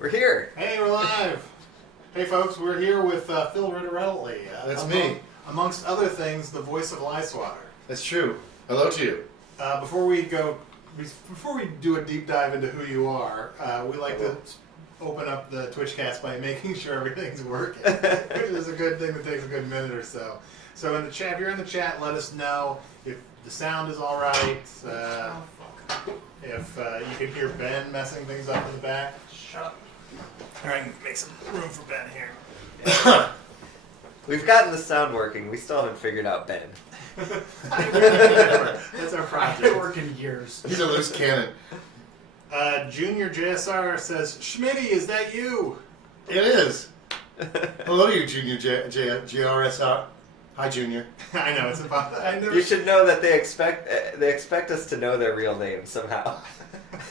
We're here. Hey, we're live. Hey, folks, we're here with Phil Ridarelli. That's me. Amongst other things, the voice of Lyswatter. That's true. Hello to you. Before we do a deep dive into who you are, we like to open up the Twitchcast by making sure everything's working, which is a good thing that takes a good minute or so. So in the chat, if you're in the chat, let us know if the sound is all right. If you can hear Ben messing things up in the back. Shut up. All right, make some room for Ben here. Yeah. We've gotten the sound working. We still haven't figured out Ben. That's our project. It worked in years. He's a loose cannon. Junior JSR says, Schmitty, is that you? It is. Hello to you, Junior JRSR. Hi, Junior. I know, it's about that. You should know that they expect us to know their real name somehow.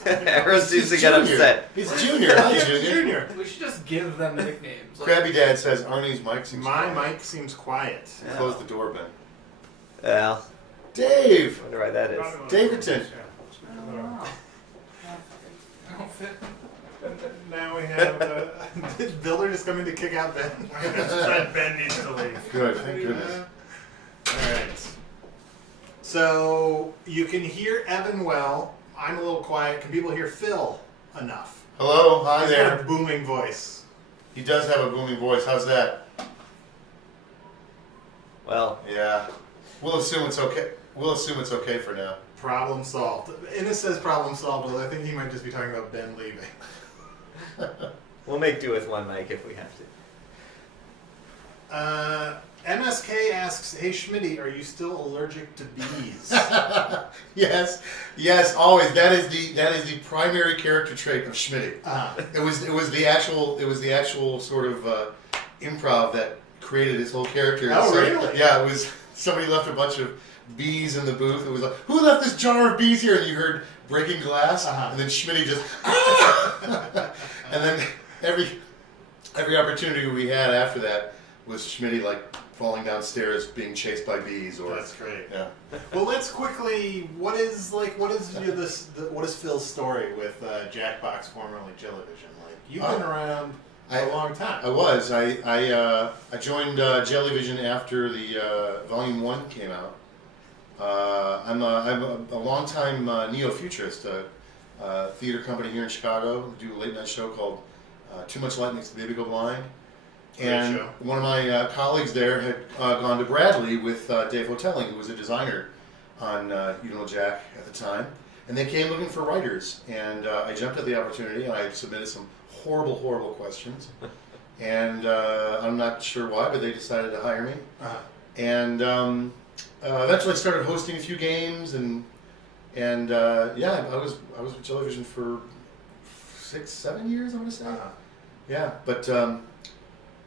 Everyone seems to get upset. He's Junior. Hi, Yeah, Junior. Junior. We should just give them nicknames. Krabby Dad says Arnie's mic seems My quiet. mic seems quiet. Yeah. Close the door, Ben. Well, Dave. I wonder why that is. Davidson. Oh, wow. I don't fit. Now we have did Builder just coming to kick out Ben? Ben needs to leave. Good. Thank goodness. Alright. So you can hear Evan well. I'm a little quiet. Can people hear Phil enough? Hello. Hi He's got a there. booming voice. He does have a booming voice. How's that? Well, Yeah. We'll assume it's okay. We'll assume it's okay for now. Problem solved. Innes says problem solved, but I think he might just be talking about Ben leaving. we'll make do with one mic if we have to. MSK asks, hey Schmitty, are you still allergic to bees? Yes, always. That is the primary character trait of Schmitty. It was the actual sort of improv that created his whole character. Oh, So, really? Yeah, it was somebody left a bunch of bees in the booth. It was like, who left this jar of bees here? And you heard breaking glass, and then Schmitty just and then every opportunity we had after that was Schmitty like falling downstairs being chased by bees or That's great. yeah. Well, let's quickly. What is Phil's story with Jackbox, formerly Jellyvision? Like you've been around for a long time. I joined Jellyvision after the Volume 1 came out. I'm a longtime neo-futurist, theater company here in Chicago. We do a late night show called Too Much Light Makes the Baby Go Blind. And show. one of my colleagues there had gone to Bradley with Dave Hotelling, who was a designer on Jack at the time. And they came looking for writers. And I jumped at the opportunity and I submitted some horrible questions. And I'm not sure why, but they decided to hire me. And eventually I started hosting a few games. And yeah, I was with Jellyvision for 6-7 years, I'm going to say. Yeah, but...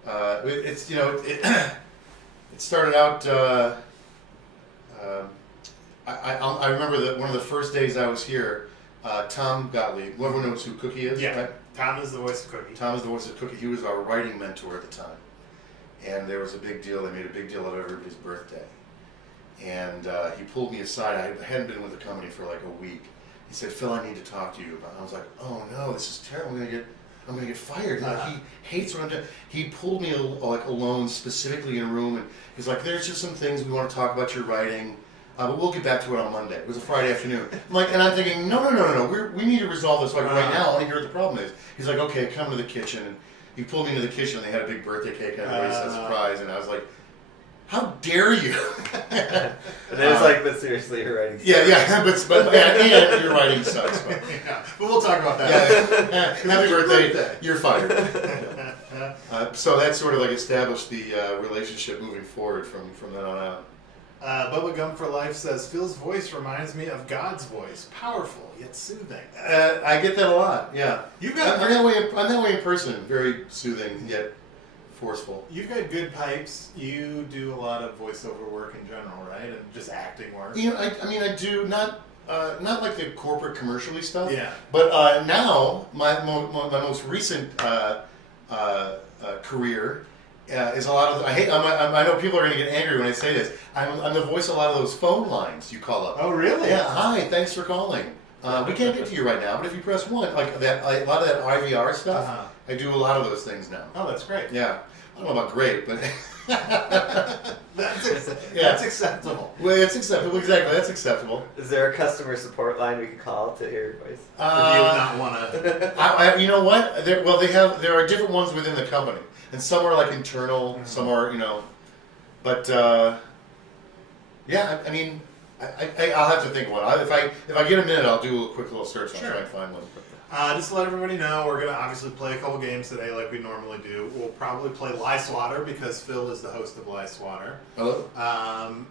it started out. I remember that one of the first days I was here, Tom Gottlieb. Everyone knows who Cookie is, Yeah, right? Tom is the voice of Cookie. Tom is the voice of Cookie. He was our writing mentor at the time, and there was a big deal. They made a big deal of everybody's birthday, and he pulled me aside. I hadn't been with the company for like a week. He said, "Phil, I need to talk to you about." I was like, "Oh no, this is terrible. I'm gonna get fired." Like, he hates what I'm doing. He pulled me alone, specifically in a room, and he's like, "There's just some things we want to talk about your writing, but we'll get back to it on Monday." It was a Friday afternoon. And I'm thinking, no. We need to resolve this right now. I want to hear what the problem is. He's like, "Okay, come to the kitchen," and he pulled me into the kitchen. And they had a big birthday cake, and everybody said surprise, and I was like, "How dare you!" And it was like, but seriously, you're writing. Yeah, but and your writing sucks. But. Yeah, but we'll talk about that. Yeah. Happy birthday. You're fired. So that sort of like established the relationship moving forward from then on out. Bubba Gum for Life says, Phil's voice reminds me of God's voice. Powerful, yet soothing. I get that a lot, yeah. You've got I'm that way in person. Very soothing, yet forceful. You've got good pipes. You do a lot of voiceover work in general, right? And just acting work. I do not like the corporate commercially stuff. Yeah. But now my most recent career is a lot of. I know people are going to get angry when I say this. I'm the voice of a lot of those phone lines you call up. Oh, really? Yeah. Hi. Thanks for calling. We can't get to you right now, but if you press 1, like that, a lot of that IVR stuff. I do a lot of those things now. Oh, that's great. Yeah. I don't know about great, but That's acceptable. well, it's acceptable. Exactly, that's acceptable. Is there a customer support line we can call to hear your voice? Or do you not want to? You know what? There are different ones within the company, and some are like internal, some are but yeah. I mean, I'll have to think of one. If I get a minute, I'll do a quick little search. I'll try and find one. Just to let everybody know, we're going to obviously play a couple games today like we normally do. We'll probably play Lie Swatter because Phil is the host of Lie Swatter. Hello.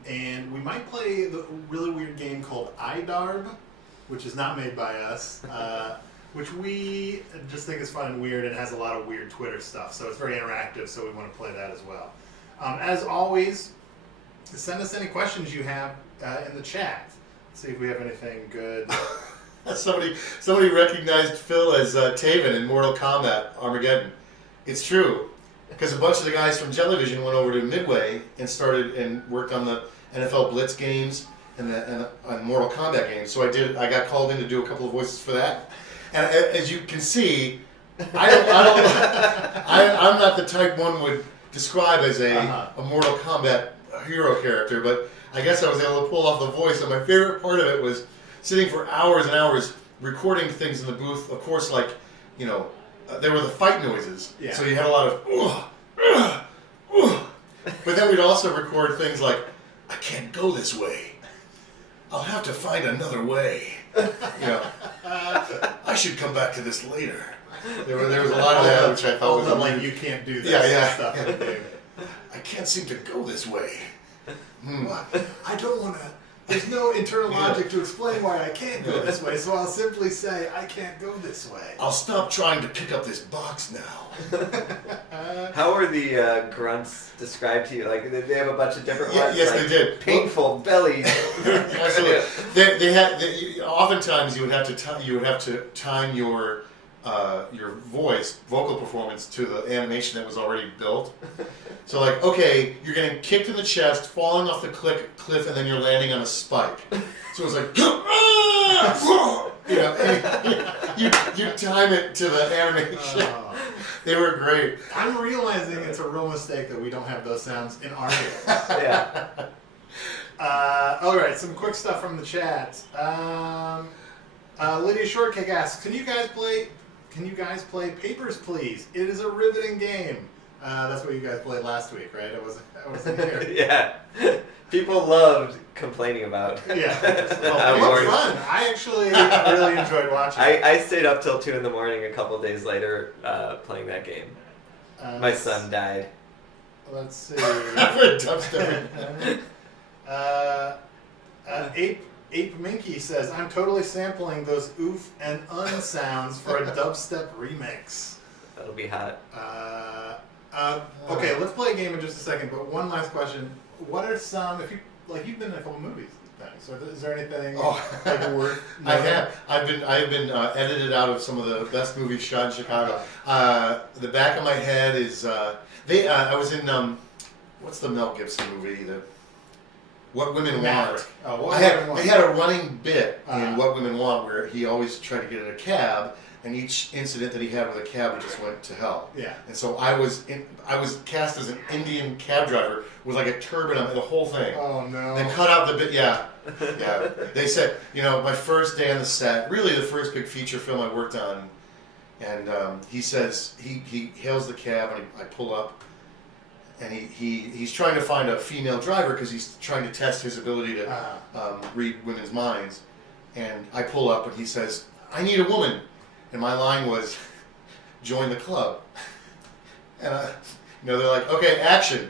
And we might play the really weird game called iDarb, which is not made by us, which we just think is fun and weird and has a lot of weird Twitter stuff. So it's very interactive, so we want to play that as well. As always, send us any questions you have in the chat. Let's see if we have anything good. Somebody recognized Phil as Taven in Mortal Kombat Armageddon. It's true, because a bunch of the guys from Jellyvision went over to Midway and started and worked on the NFL Blitz games and Mortal Kombat games. So I got called in to do a couple of voices for that. And as you can see, I'm not the type one would describe as a Mortal Kombat hero character, but I guess I was able to pull off the voice. And my favorite part of it was sitting for hours and hours recording things in the booth. Of course, there were the fight noises. Yeah. So you had a lot of, but then we'd also record things like, I can't go this way. I'll have to find another way. I should come back to this later. There was a lot of that, which I thought was like you can't do this stuff. I can't seem to go this way. I don't want to. There's no internal logic to explain why I can't go this way, so I'll simply say I can't go this way. I'll stop trying to pick up this box now. How were the grunts described to you? Like, did they have a bunch of different ones? Yes, like they did. Painful bellies. Absolutely. Oftentimes you would have to time your vocal performance to the animation that was already built. So okay, you're getting kicked in the chest, falling off the cliff, and then you're landing on a spike. So it was like, you time it to the animation. They were great. I'm realizing it's a real mistake that we don't have those sounds in our games. Yeah. All right, some quick stuff from the chat. Lydia Shortcake asks, Can you guys play Papers, Please? It is a riveting game. That's what you guys played last week, right? I wasn't here. Yeah. People loved complaining about. Yeah. It was fun. I actually really enjoyed watching it. I stayed up till 2 in the morning a couple days later playing that game. My son died. Let's see. Ape Minky says, I'm totally sampling those oof and un sounds for a dubstep remix. That'll be hot. Okay, let's play a game in just a second, but one last question. What are some, you've been in a couple movies, so is there anything worth noting? I've been edited out of some of the best movies shot in Chicago. The back of my head is, I was in, what's the Mel Gibson movie, What Women Want. They had a running bit in What Women Want where he always tried to get in a cab, and each incident that he had with a cab just went to hell. Yeah. And so I was cast as an Indian cab driver with like a turban on the whole thing. Oh no. They cut out the bit. Yeah. Yeah. They said, my first day on the set, really the first big feature film I worked on, and he says he hails the cab and I pull up. And he's trying to find a female driver because he's trying to test his ability to read women's minds. And I pull up and he says, I need a woman. And my line was, join the club. And they're like, okay, action.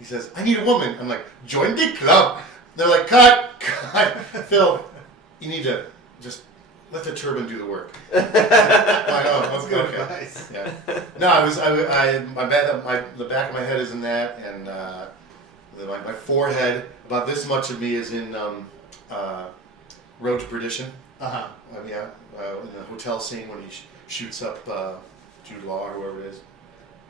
He says, I need a woman. I'm like, join the club. They're like, cut. Phil, you need to just let the turban do the work. I'm like, that's good advice. Yeah. No, the back of my head is in that, and my forehead, about this much of me is in Road to Perdition. In the hotel scene when he shoots up Jude Law or whoever it is.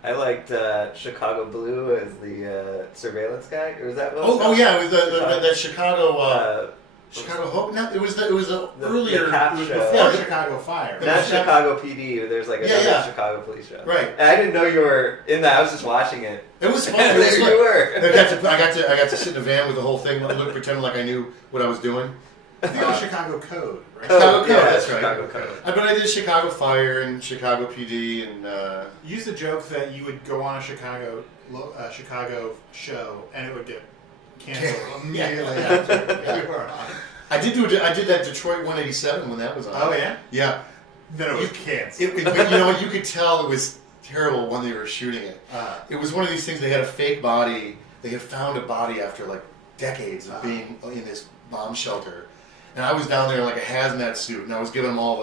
I liked Chicago Blue as the surveillance guy. Or was that? Yeah, it was that Chicago. Chicago Hope? No, it was the The earlier. cop It was show. before Yeah. Chicago Fire. It Not was Chicago PD. There's like another Yeah. Chicago police show. Right. And I didn't know you were in that. I was just watching it. It was fun. And It was there fun. you were. I got to sit in a van with the whole thing, pretending like I knew what I was doing. I think it was Chicago Code, right? Chicago Code, yeah, that's right. Chicago Code. But I did Chicago Fire and Chicago PD and. You used to joke that you would go on a Chicago show and it would get canceled immediately after you were on. I did that Detroit 187 when that was on. Oh yeah? Yeah. Then it was canceled. But you know what? You could tell it was terrible when they were shooting it. It was one of these things. They had a fake body. They had found a body after like decades of being in this bomb shelter, and I was down there in like a hazmat suit, and I was giving them all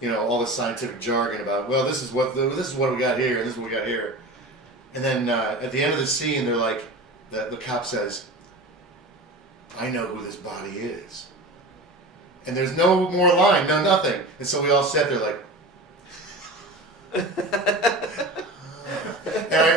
the, all the scientific jargon about, well, this is what we got here, and this is what we got here, and then at the end of the scene, they're like, the cop says, "I know who this body is." And there's no more line, no nothing. And so we all sat there like, and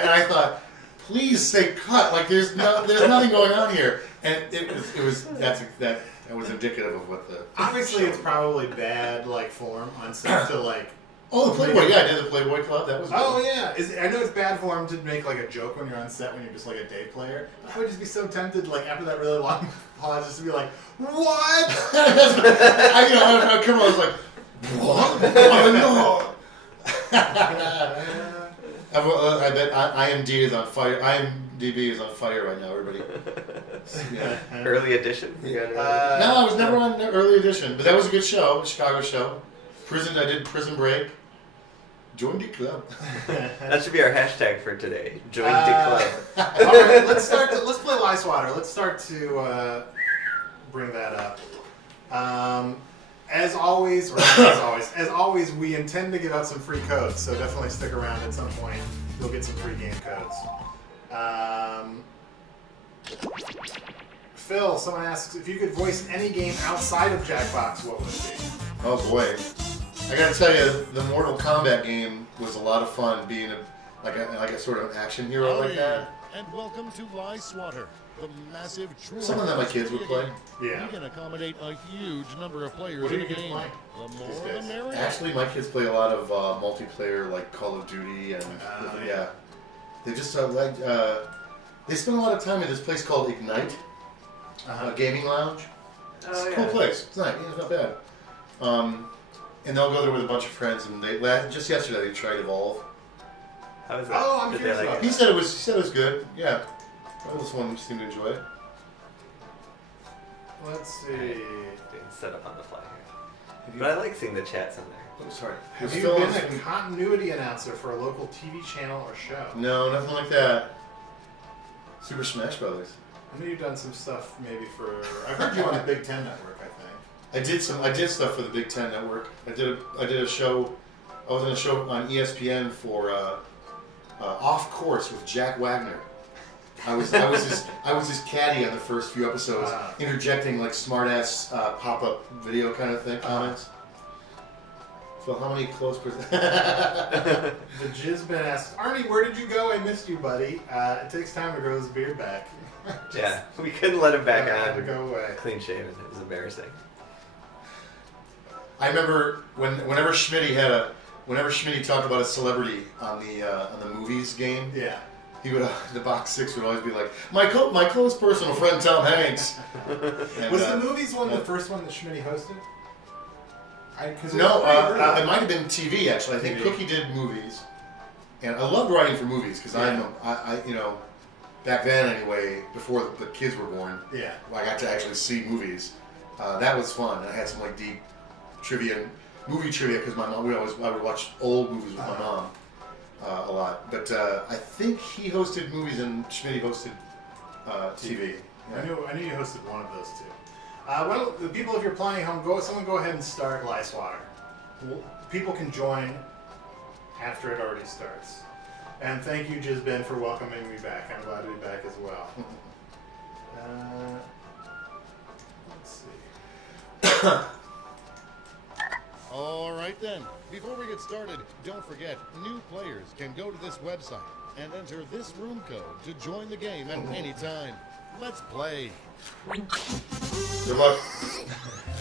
I thought, please say cut. Like there's nothing going on here. And that was indicative of what the Obviously, it's probably bad form on set to Oh, the Playboy, yeah, I did the Playboy Club. That was good. Oh yeah, I know it's bad form to make a joke when you're on set when you're just a day player. I would just be so tempted after that really long pause just to be like, what? I come on, I was like, what? Oh no! I bet IMDb is on fire. IMDb is on fire right now, everybody. Yeah. Early edition. You got it. No, I was never on the early edition, but that was a good show, a Chicago show. I did Prison Break. Join the club. That should be our hashtag for today. Join the club. All right, let's play Lie Swatter. Let's start to bring that up. As always, we intend to give out some free codes, so definitely stick around at some point. You'll get some free game codes. Phil, someone asks if you could voice any game outside of Jackbox, what would it be? Oh boy. I gotta tell you, the Mortal Kombat game was a lot of fun being a sort of an action hero like that. And welcome to Lie Swatter, the massive true. Something that my kids would play. Yeah. You can accommodate a huge number of players What do in you a kids game. play? The more These the days. merrier. Actually, my kids play a lot of multiplayer, like Call of Duty, and yeah. they just they spend a lot of time at this place called Ignite, a gaming lounge. It's a cool place. It's nice. It's not bad. And they'll go there with a bunch of friends, and just yesterday they tried Evolve. How was that? Oh, I'm Did they curious like about it? He said it was good. Yeah, my oldest one seemed to enjoy it. Let's see. Being set up on the fly here. But I like seeing the chats on there. Oh, sorry. Have It you was been a continuity announcer for a local TV channel or show? No, nothing like that. Super Smash Brothers. I know you've done some stuff maybe for. I've heard you on the Big Ten Network, I think. I did stuff for the Big Ten Network. I did a show. I was in a show on ESPN for Off Course with Jack Wagner. I was his caddy on the first few episodes, interjecting smart ass pop up video kind of thing comments. So how many close? The Jizbin asks, Arnie, where did you go? I missed you, buddy. It takes time to grow his beard back. Yeah, we couldn't let him back had to on. go away. Clean shaven. It was embarrassing. I remember whenever Schmitty talked about a celebrity on the movies game, Yeah. he would the box six would always be like my close personal friend Tom Hanks. And, Was the movies one the first one that Schmitty hosted? No, it might have been TV actually. I think TV. Cookie did movies, and I loved writing for movies because I back then anyway, before the kids were born, Yeah. I got to actually see movies. That was fun. I had some deep movie trivia because my mom. I would watch old movies with my mom a lot. But I think he hosted movies and Schmitty hosted TV. I knew you hosted one of those two. Well, the people, if you're playing home, someone go ahead and start Lie Swatter. People can join after it already starts. And thank you, Jizbin, for welcoming me back. I'm glad to be back as well. Let's see. All right then. Before we get started, don't forget, new players can go to this website and enter this room code to join the game at any time. Let's play. Good luck.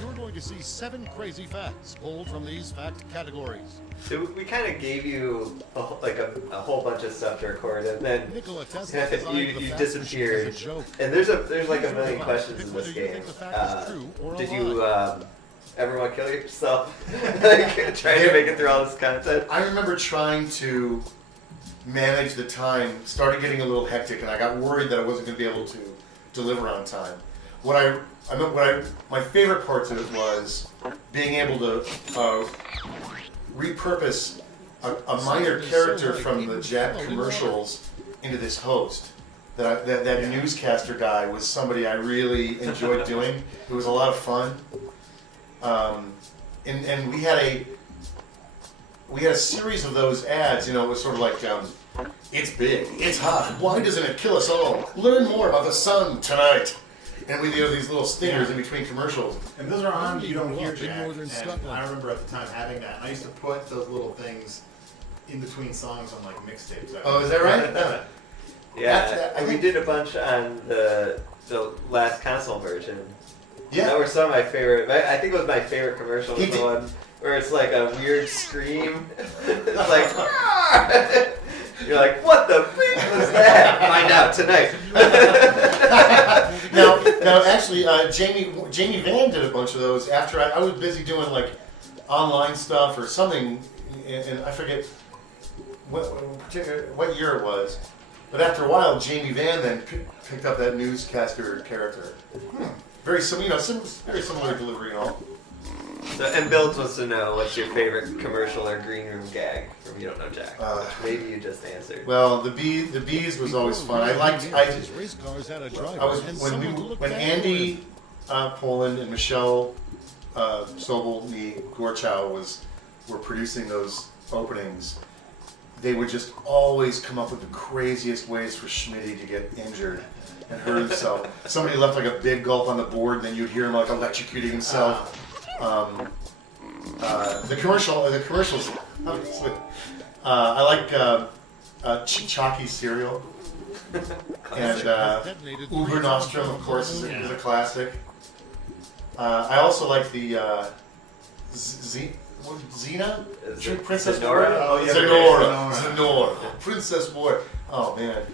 You're going to see 7 crazy facts pulled from these fact categories. So we kind of gave you a whole bunch of stuff to record, and then Nikola Tesla designed you the fact disappeared. machine as a joke. And there's like a million questions in this Whether you game. think the fact is true or a Did lie. you ever want to kill yourself? Like, trying to make it through all this content? I remember trying to manage the time, started getting a little hectic, and I got worried that I wasn't going to be able to deliver on time. My favorite parts of it was being able to repurpose a minor character from the Jack commercials into this host. That newscaster guy was somebody I really enjoyed doing. It was a lot of fun. And we had a series of those ads. You know, it was sort of like, it's big, it's hot. Why doesn't it kill us all? Learn more about the sun tonight. And we do these little stingers in between commercials. And those are on You Don't Hear In Jack. northern And Scotland. I remember at the time having that. And I used to put those little things in between songs on like mixtapes. Oh, is that right? Yeah, I we think- did a bunch on the last console version. Yeah. That were some of my favorite. I think it was my favorite commercial. He Was the did- one where it's like a weird scream. It's like, "Ah!" You're like, what the freak was that? Find out tonight. Now, actually, Jamie Van did a bunch of those after I was busy doing like online stuff or something, and I forget what year it was. But after a while, Jamie Van then picked up that newscaster character. Very similar, very similar delivery and all. So, and Bill wants to know what's your favorite commercial or green room gag from You Don't Know Jack. Maybe you just answered. Well, the bees was always fun. His race cars had a driver I was and when someone to look when down Andy Poland and Michelle Sobel, Gorchow were producing those openings. They would just always come up with the craziest ways for Schmitty to get injured and hurt himself. Somebody left like a big gulp on the board, and then you'd hear him like electrocuting himself. The commercials. Obviously. I like Chalky cereal, and Uber Nostrum, of course, is a classic. I also like the Xena, Princess Zenora? Warrior? Oh, yeah, Zenora, Princess Warrior. Oh man.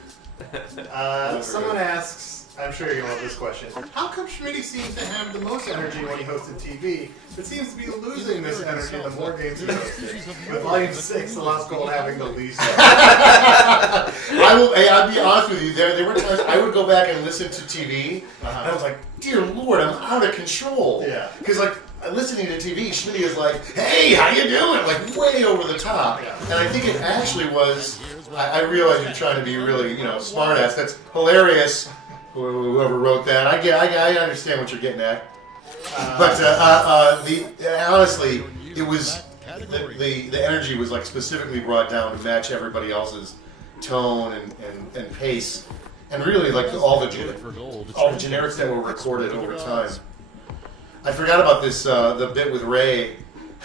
Someone asks, I'm sure you'll love this question, how come Schmitty seems to have the most energy when he hosted TV, but seems to be losing this energy the more games he hosted? With Volume 6, The Lost Gold having the least. I'll be honest with you. There were times I would go back and listen to TV, and I was like, "Dear Lord, I'm out of control." Yeah. Because like listening to TV, Schmitty is like, "Hey, how you doing?" Like way over the top. Yeah. And I think it actually was. I realize you're trying to be really, smart ass. That's hilarious. Whoever wrote that, I understand what you're getting at. But honestly, it was the energy was like specifically brought down to match everybody else's tone and pace, and really like all the generics that were recorded over time. I forgot about this the bit with Ray.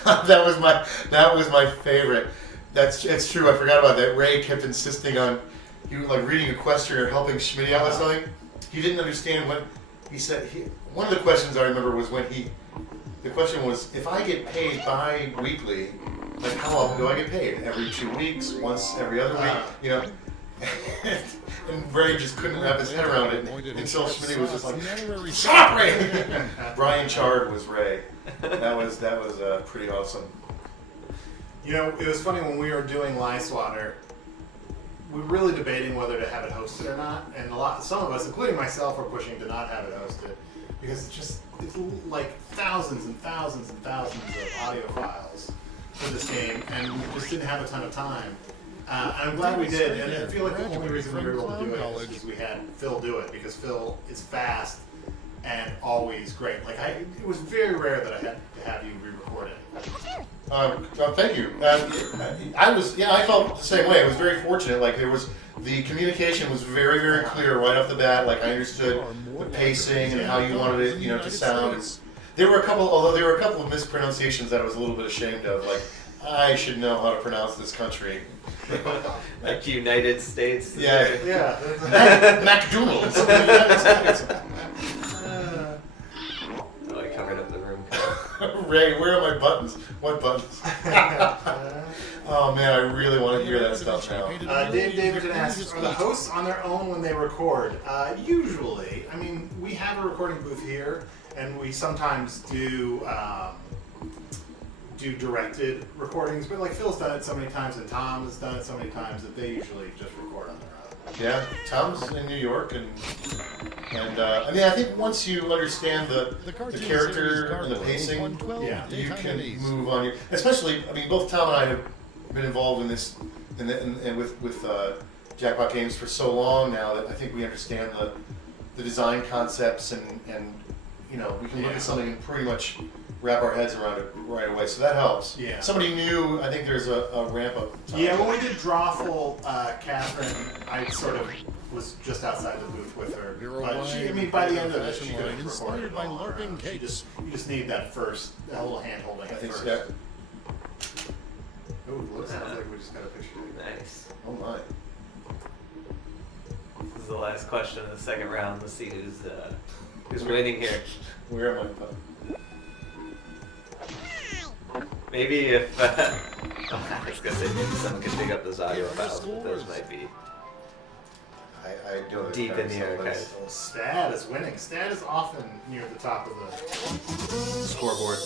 that was my favorite. It's true. I forgot about that. Ray kept insisting on he was like reading a question or helping Schmitty out with something. He didn't understand what he said. One of the questions I remember was the question was, if I get paid bi-weekly, like how often do I get paid? Every 2 weeks? Once every other week? And Ray just couldn't wrap his head around it until Schmitty was just like, "Stop, Ray!" Brian Chard was Ray. That was pretty awesome. It was funny when we were doing Line Swatter, we were really debating whether to have it hosted or not, and some of us, including myself, were pushing to not have it hosted because it's like thousands and thousands and thousands of audio files for this game, and we just didn't have a ton of time. And I'm glad we did, and I feel like the only reason we were able to do it is because we had Phil do it, because Phil is fast and always great. Like it was very rare that I had to have you re-record it. Thank you. I felt the same way. It was very fortunate. Like the communication was very, very clear right off the bat. Like I understood the pacing and how you wanted it, to sound. There were a couple of mispronunciations that I was a little bit ashamed of. Like I should know how to pronounce this country. Like United States. Yeah. McDonald's. Ray, where are my buttons? What buttons? Oh man, I really want to hear that stuff now. Dave Davidson asks, are the hosts on their own when they record? Usually. I mean, we have a recording booth here, and we sometimes do directed recordings, but like Phil's done it so many times, and Tom has done it so many times that they usually just record on their own. Yeah, Tom's in New York, and I mean, I think once you understand the character and the pacing, Yeah. you can move on. Especially, I mean, both Tom and I have been involved in this and with Jackbox games for so long now that I think we understand the design concepts and you know, we can look at something and pretty much wrap our heads around it right away. So that helps. Yeah. Somebody new, I think there's a ramp up time. Yeah, when we did Drawful, Catherine, I sort of was just outside the booth with her. But she, I mean, by the end of it, she could have recorded it all on her own. You just need that first, that little hand holding I at think first. so. Oh, looks like we just got a picture. Nice. Oh my. This is the last question of the second round. Let's see who's winning here. Where am I? Maybe if I was gonna say maybe someone can dig up those audio files, but those might be I do it. deep in the archives. Stad is winning. Stad is often near the top of the scoreboard.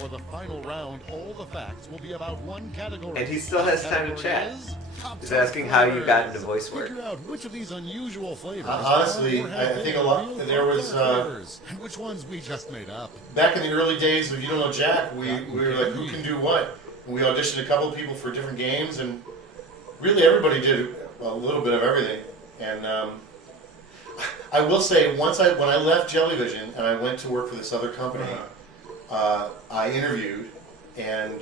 For the final round, all the facts will be about one category. And he still has time to chat. Category is top He's asking how you got into voice work. Figure out which of these unusual flavors Honestly, are or I have think been a lot- real there was, flavors, and which ones we just made up. Back in the early days of You Don't Know Jack, we were like, who can do what? And we auditioned a couple of people for different games, and really everybody did a little bit of everything. And I will say, when I left Jellyvision and I went to work for this other company, I interviewed, and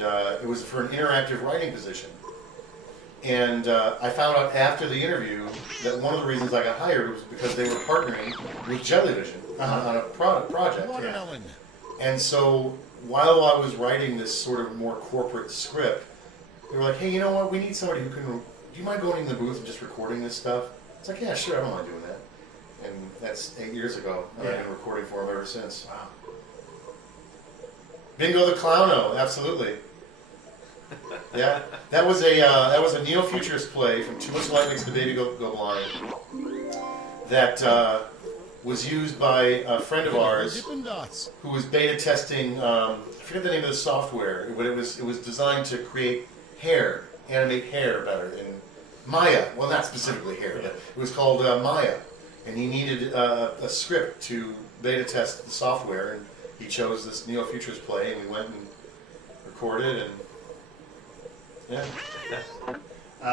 it was for an interactive writing position. And I found out after the interview that one of the reasons I got hired was because they were partnering with Jellyvision on a project. Watermelon. And so while I was writing this sort of more corporate script, they were like, hey, you know what? We need somebody who can, do you mind going in the booth and just recording this stuff? It's like, yeah, sure, I don't mind doing that. And that's 8 years ago, and I've been recording for them ever since. Wow. Bingo the Clowno, absolutely. Yeah, that was a neo-futurist play from Too Much Light Makes the Baby Go Blind that was used by a friend of ours Dippin' Dots. who was beta testing. I forget the name of the software, but it was designed to create hair, animate hair better in Maya. Well, not specifically hair, but it was called Maya, and he needed a script to beta test the software, and he chose this neo-futurist play, and we went and recorded, and yeah.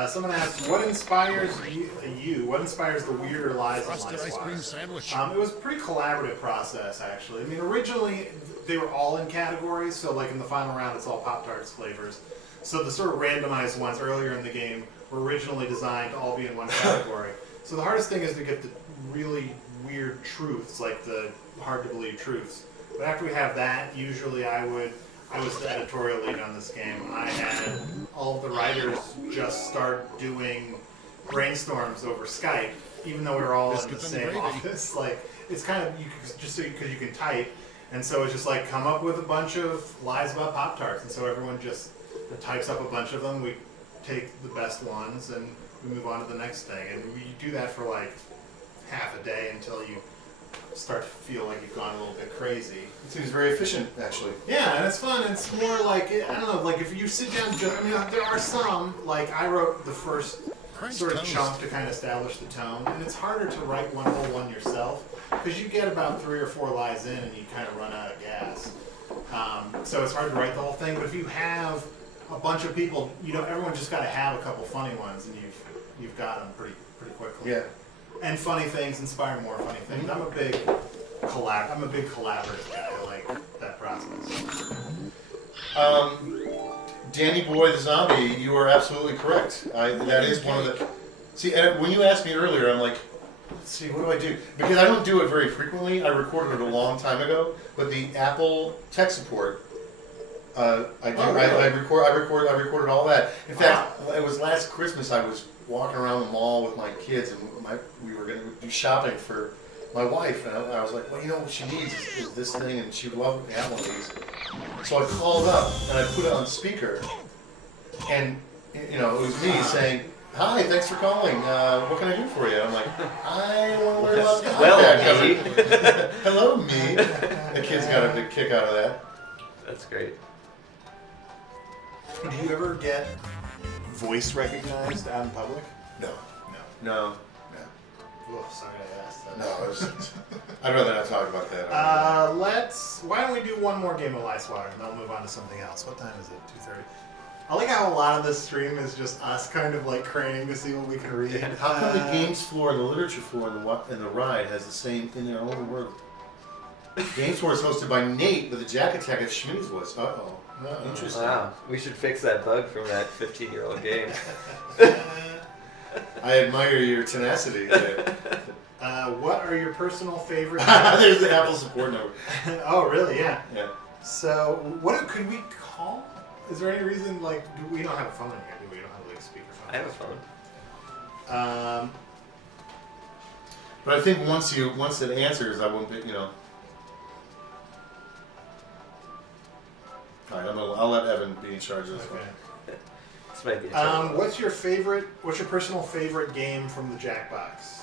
Someone asked, what inspires you? What inspires the weirder lies in Frosted Life ice cream Squad? sandwich. It was a pretty collaborative process, actually. I mean, originally they were all in categories, so like in the final round, it's all Pop-Tarts flavors. So the sort of randomized ones earlier in the game were originally designed to all be in one category. So the hardest thing is to get the really weird truths, like the hard to believe truths. But after we have that, usually I was the editorial lead on this game. I had all of the writers just start doing brainstorms over Skype, even though we were all Biscuits in the and same gravy. office. Like, it's kind of, because you can type, and so it's just like, come up with a bunch of lies about Pop-Tarts, and so everyone just types up a bunch of them. We take the best ones, and we move on to the next thing. And we do that for like half a day until you start to feel like you've gone a little bit crazy. It seems very efficient, actually. Yeah, and it's fun. It's more like, I don't know, like if you sit down, I mean, there are some, like I wrote the first French sort of toast. chunk to kind of establish the tone, and it's harder to write one whole one yourself, because you get about 3 or 4 lies in and you kind of run out of gas. So it's hard to write the whole thing, but if you have a bunch of people, you know, everyone just got to have a couple funny ones, and you've got them pretty quickly. Yeah. And funny things inspire more funny things. I'm a big collaborative guy. I like that process. Danny Boy the Zombie, you are absolutely correct. That is one of the. See, and when you asked me earlier, I'm like, let's see, what do I do? Because I don't do it very frequently. I recorded it a long time ago, but the Apple tech support, I do. Oh, really? I recorded all that. In fact, it was last Christmas. I was walking around the mall with my kids, and we were going to do shopping for my wife, and I was like, well, you know what she needs is this thing, and she would love to have one of these. So I called up and I put it on speaker, and you know, it was me saying, "Hi, thanks for calling. What can I do for you?" I'm like, "I want to learn about the iPad." me. Hello, me. The kids got a big kick out of that. That's great. Do you ever get voice recognized out in public? No, No. no, Oh, sorry I asked. no. It was, I'd rather not talk about that. Why don't we do one more game of Lice Water and then we'll move on to something else. What time is it? 2:30. I like how a lot of this stream is just us kind of like craning to see what we can read. How come the games floor and the literature floor and the ride has the same in their own world? Games floor is hosted by Nate with a Jack Attack of Schmitty's voice. Uh-oh. Interesting. Wow. We should fix that bug from that 15-year-old game. I admire your tenacity there. What are your personal favorite? There's the Apple support number. Oh, really? Yeah. Yeah. So, what could we call? Is there any reason like we don't have a phone in here? Do we? We don't have like a speakerphone. I have a phone. But I think once it answers, I won't be, you know. All right, I'll let Evan be in charge of this one. Okay. This might be a terrible What's your personal favorite game from the Jackbox?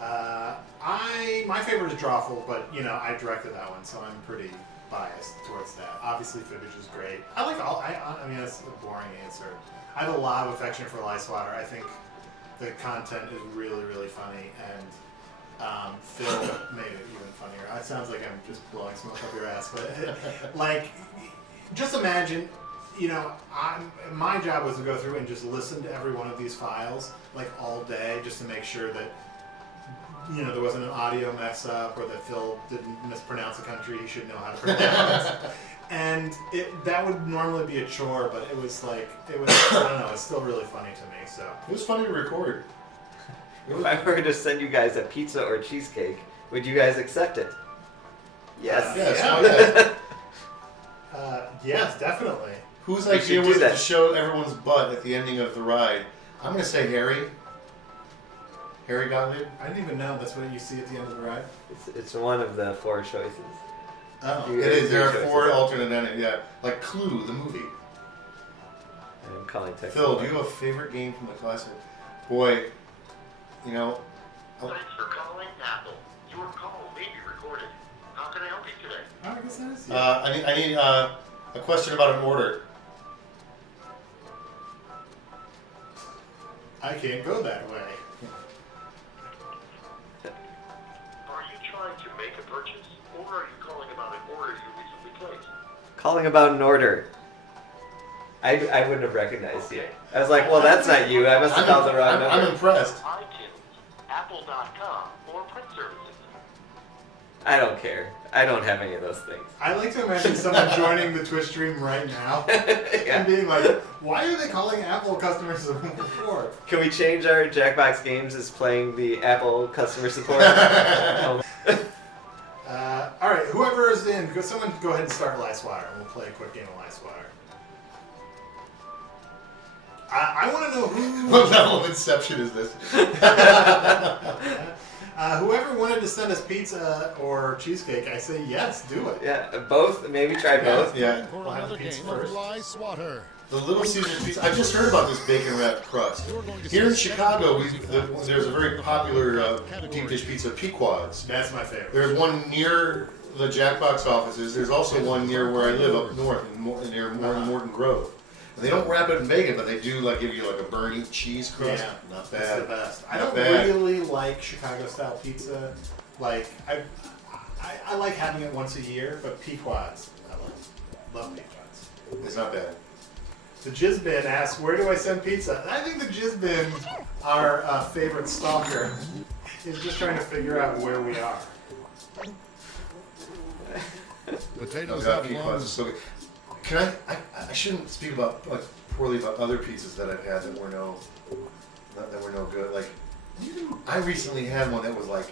My favorite is Drawful, but you know I directed that one, so I'm pretty biased towards that. Obviously, Fibbage is great. I like all. I mean, that's a boring answer. I have a lot of affection for Lice Water. I think the content is really, really funny, and Phil made it even funnier. It sounds like I'm just blowing smoke up your ass, but like, just imagine. You know, my job was to go through and just listen to every one of these files, like all day, just to make sure that, you know, there wasn't an audio mess up or that Phil didn't mispronounce a country he should know how to pronounce. And that would normally be a chore, but it was I don't know, it's still really funny to me, so. It was funny to record. If I were to send you guys a pizza or cheesecake, would you guys accept it? Yes. Yes, Yeah. oh, yes. Yes, definitely. Whose We idea should do was it that. to show everyone's butt at the ending of the ride? I'm going to say Harry. Harry Gottlieb? I didn't even know that's what you see at the end of the ride. It's one of the 4 choices. Oh. You- It is. There are Three 4 choices. alternate endings. Yeah, like Clue, the movie. I'm calling text. Phil, do you have a favorite game from the classic? Boy, you know. Thanks for calling Apple. Your call may be recorded. How can I help you today? Oh, I guess that is you. I need a question about an order. I can't go that way. Are you trying to make a purchase, or are you calling about an order you recently placed? Calling about an order. I wouldn't have recognized you. I was like, well, that's not you. I must have called the wrong I'm number. impressed. iTunes, Apple.com, or print services. I don't care. I don't have any of those things. I like to imagine someone joining the Twitch stream right now Yeah. and being like, why are they calling Apple customer support? Can we change our Jackbox games as playing the Apple customer support? All right, whoever is in, someone go ahead and start Lice Water, and we'll play a quick game of Lice Water. I want to know who. What level of inception is this? Whoever wanted to send us pizza or cheesecake, I say yes, do it. Yeah, both. Maybe try both. Yeah. For We'll have another pizza game first. of Lice Water. The Little Caesars pizza. I just heard about this bacon wrapped crust. Here in Chicago, there's a very popular deep dish pizza, Pequod's. That's my favorite. There's one near the Jackbox offices. There's also one near where I live up north, near Morton Grove. And they don't wrap it in bacon, but they do give you a burnt cheese crust. Yeah, Not it's bad. the best. I Not don't bad. really like Chicago style pizza. I like having it once a year, but Pequod's, I love Pequod's. It's not bad. The Jizz Bin asks, where do I send pizza? I think the Jizz Bin, our favorite stalker, is just trying to figure out where we are. Potatoes Oh, God, have Pequod's lungs. is so good. Can I shouldn't speak about poorly about other pizzas that I've had that were no good. I recently had one that was like.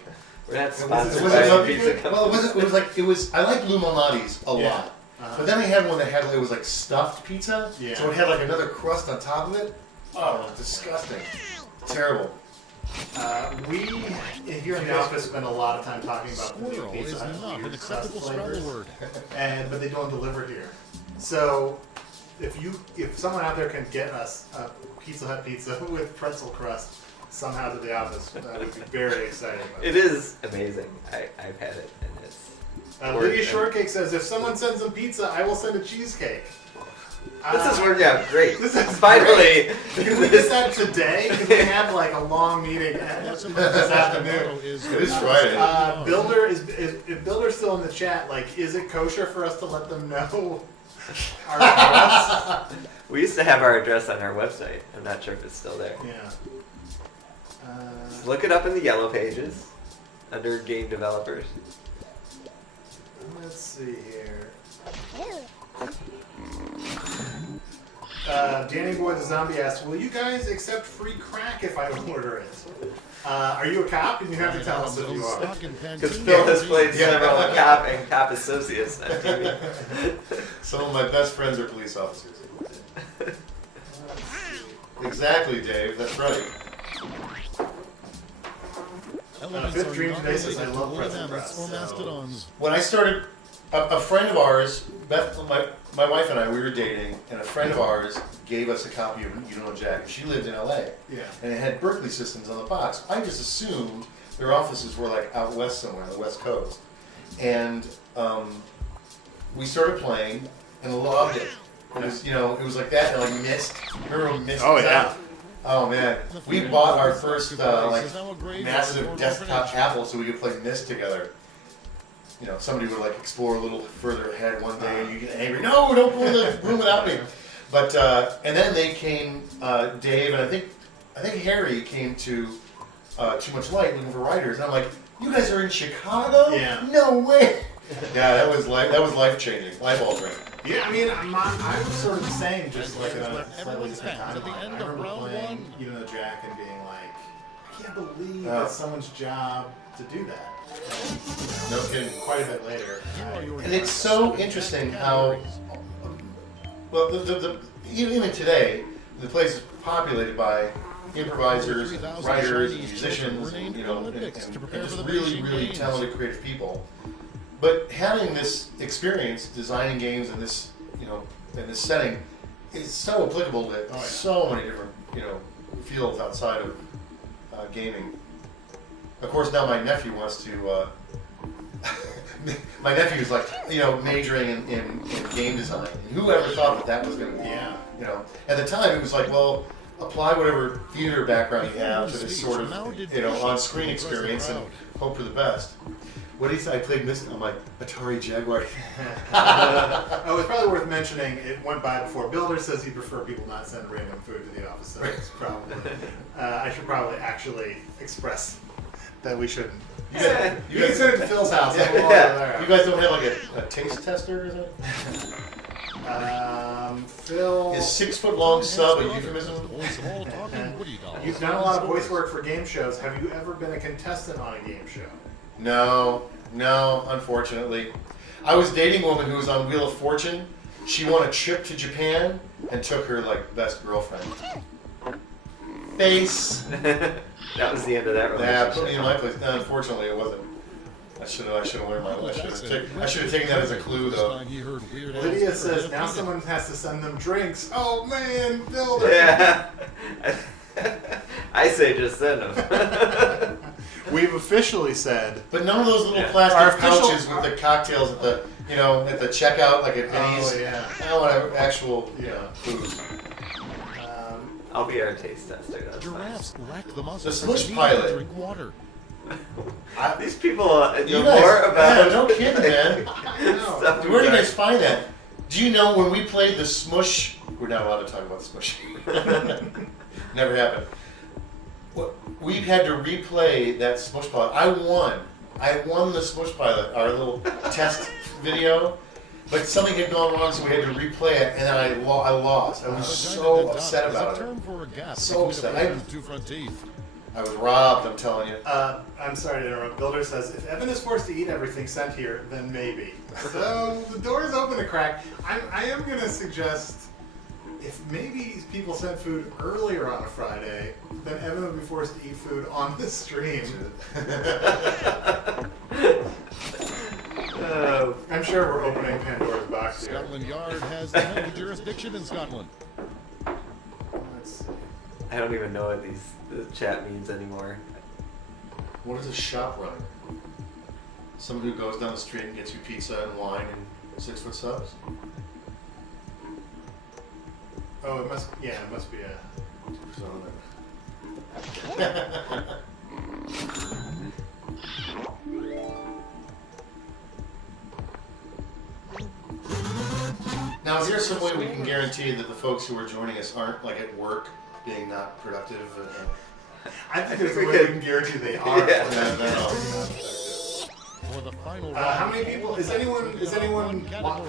We're not Was sponsored it by not any pizza good? company. Well, it was. I like Blue Malnati's a Yeah. lot, but then I had one that had it was like stuffed pizza, Yeah. so it had like another crust on top of it. Oh, disgusting, terrible. We here in the office spend a lot of time talking about the new Squirrel Pizza is Hut not an weird acceptable crust spelling flavors, word. but they don't deliver here. So if someone out there can get us a Pizza Hut pizza with pretzel crust somehow to the office, that would be very exciting. It is amazing. I've had it, and it's. Lydia Shortcake says, if someone sends them pizza, I will send a cheesecake. This is working out great. This is Finally. Can we get that today? Because we have like a long meeting this afternoon. It is Friday. Builder if Builder's still in the chat, like, is it kosher for us to let them know our address? We used to have our address on our website. I'm not sure if it's still there. Yeah. Look it up in the yellow pages under game developers. Let's see here. Danny Boy the Zombie asks, will you guys accept free crack if I order it? Are you a cop? And you have to tell us if you are. Because Phil has played several cop and cop associates on TV. Some of my best friends are police officers. Exactly, Dave. That's right. Fifth Dream today says, I love pretzel crust. Or So. mastodons. When I started, a friend of ours, Beth, my wife and I, we were dating, and a friend of ours gave us a copy of You Don't Know Jack. She lived in LA, Yeah. and it had Berkeley Systems on the box. I just assumed their offices were like out west somewhere on the West Coast, and we started playing and loved it. It was, it was like that, and like Myst. Remember when Myst was out? Oh man, we bought our first massive desktop Apple so we could play Myst together. Somebody would like explore a little further ahead one day, and you get angry. No, don't go in the room without me. But and then they came, Dave, and I think Harry came to Too Much Light looking for writers, and I'm like, you guys are in Chicago? Yeah. No way. Yeah, that was life changing, life altering. Yeah, I mean, I was sort of the same, just like a slightly Everyone's different fans at the timeline. end I of remember round playing one. You Know Jack and being like, I can't believe that's someone's job to do that. No kidding. Quite a bit later. And it's so interesting how, well, even today, the place is populated by improvisers, and writers, and musicians, and just really, really talented, creative people. But having this experience designing games in this, in this setting, is so applicable to so many different, fields outside of gaming. Of course, now my nephew wants to. My nephew's like, majoring in game design. And whoever thought that was going to be? At the time, it was like, well, apply whatever theater background you have to this sort of, on-screen experience and hope for the best. What did he say? I played Myst on my Atari Jaguar. Oh, it's probably worth mentioning, it went by before. Builder says he'd prefer people not send random food to the office, so it's probably, I should probably actually express that we shouldn't. You can send it to Phil's house. Yeah. We'll there. You guys don't have like a taste tester, is it? Phil, Is 6 foot long sub a euphemism? you've done a lot of voice work for game shows. Have you ever been a contestant on a game show? No, unfortunately. I was dating a woman who was on Wheel of Fortune. She won a trip to Japan and took her like best girlfriend. Face. That was the end of that relationship. Yeah, put me in my place. No, unfortunately, it wasn't. I should have learned my lesson. I should have taken that as a clue, though. Lydia says now someone has to send them drinks. Oh man, Builder. Yeah. I say just send them. We've officially said. But none of those little Our plastic official- pouches with the cocktails at the, at the checkout, like at Denny's. Oh yeah. I don't want actual, food. I'll be our taste tester. That's fine. Giraffes lack the muscles The Smush to Pilot. drink water. These people You know guys, more about. yeah, no kidding, man. stuff Where do you we guys find that? Do you know when we played the Smush? We're not allowed to talk about Smush. Never happened. We had to replay that Smush Pilot. I won the Smush Pilot, our little test video. But something had gone wrong, so we had to replay it, and then I lost. I was so upset about it. So upset. I was robbed, I'm telling you. I'm sorry to interrupt. Builder says if Evan is forced to eat everything sent here, then maybe. So the door is open a crack. I am going to suggest if maybe people sent food earlier on a Friday, then Evan would be forced to eat food on the stream. I'm sure we're opening Pandora's box here. Scotland Yard has no jurisdiction in Scotland. Let's see. I don't even know what the chat means anymore. What is a shop runner? Someone who goes down the street and gets you pizza and wine and 6-foot subs? Oh, it must be a. Now, is there some way we can guarantee that the folks who are joining us aren't like at work, being not productive? I think there's a way we can guarantee they are. Yeah. For the final How round, many people? Is anyone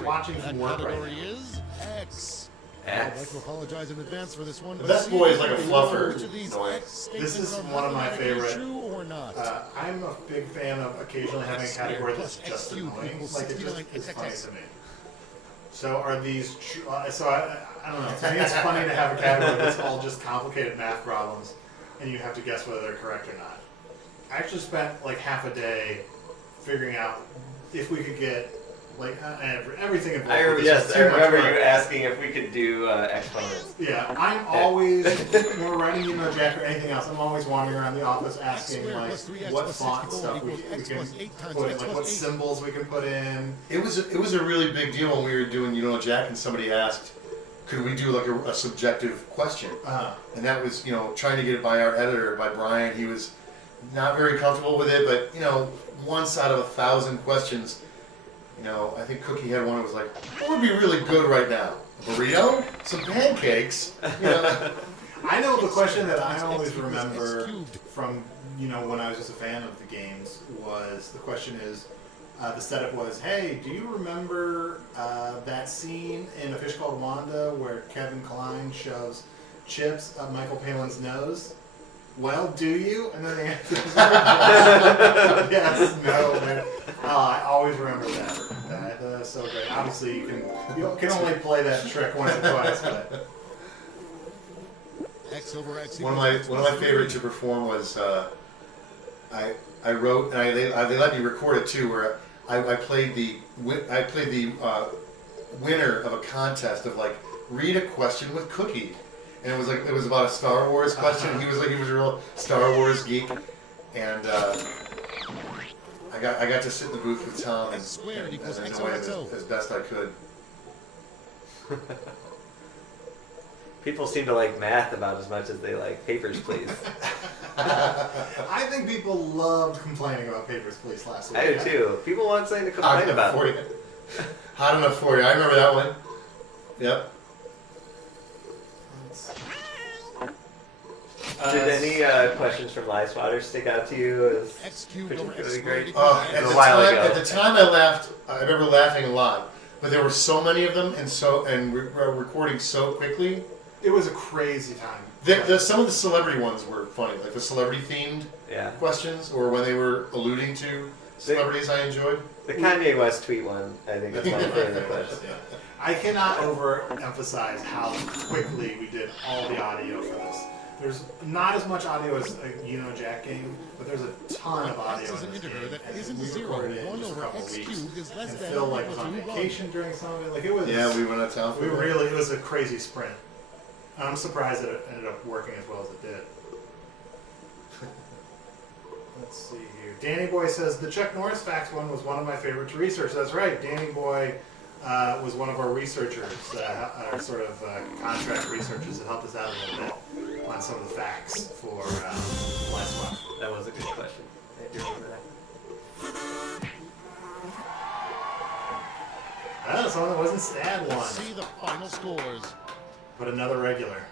watching from work right category now? is X. I'd like X. to apologize in advance for this one. The but best see boy is if like a you fluffer. which of these Noise. X This is statements are one of my mathematically favorite. True or not? I'm a big fan of occasionally having a category that's just annoying. Like it just is funny to me. So are these? I don't know. To me, it's funny to have a category that's all just complicated math problems, and you have to guess whether they're correct or not. I actually spent like half a day figuring out if we could get like everything involved. I with remember, this is yes, I too much remember work. you asking if we could do exponents. Yeah, I'm always, when we're writing Jack or anything else, I'm always wandering around the office asking squared like plus 3x what plus font 64 stuff we equals x can plus 8 times put in, x like plus what 8. symbols we can put in. It was a really big deal when we were doing Jack, and somebody asked, could we do like a subjective question? And that was trying to get it by our editor, by Brian. He was not very comfortable with it, but once out of 1,000 questions, I think Cookie had one that was like, what would be really good right now? A burrito? Some pancakes? I know the question that I always remember from when I was just a fan of the games was the question is the setup was, hey, do you remember that scene in A Fish Called Wanda where Kevin Kline shoves chips up Michael Palin's nose? Well, do you? And then the answer is yes, no, man. I always remember that. That's so great. Obviously, you can only play that trick once or twice, but X over X One of my favorite to perform was I wrote, and they let me record it too, where I played the winner of a contest of like read a question with Cookie, and it was about a Star Wars question. He was a real Star Wars geek, and I got to sit in the booth with Tom and squared equals x annoy over him XO. as best I could. People seem to like math about as much as they like Papers, Please. I think people loved complaining about Papers, Please last week. I do too. People want something to Hot complain enough about. for you. Hot enough for you. I remember that one. Yep. Did any questions from Live Spotters stick out to you as X cubed over x particularly squared great? equals At It was the a while time, ago. at the time I laughed. I remember laughing a lot, but there were so many of them, and recording so quickly. It was a crazy time. Some of the celebrity ones were funny, like the celebrity themed Yeah. questions, or when they were alluding to celebrities I enjoyed. The Kanye West tweet one, I think is my favorite question. I cannot overemphasize how quickly we did all the audio for this. There's not as much audio as a Jack game, but there's a ton of audio X is in an this integer game. that And isn't we zero. recorded it in 1 just a over couple x weeks. cubed is less And than Phil or was equal on to 1. vacation during some of it. Like it was. Yeah, we went out of town for that. It was a crazy sprint. And I'm surprised that it ended up working as well as it did. Let's see here. Danny Boy says the Chuck Norris facts one was one of my favorite to research. That's right. Danny Boy was one of our researchers, our sort of contract researchers that helped us out a little bit on some of the facts for last one. That was a good question. I do remember that. That's one that wasn't Stad one, See the final scores. but another regular.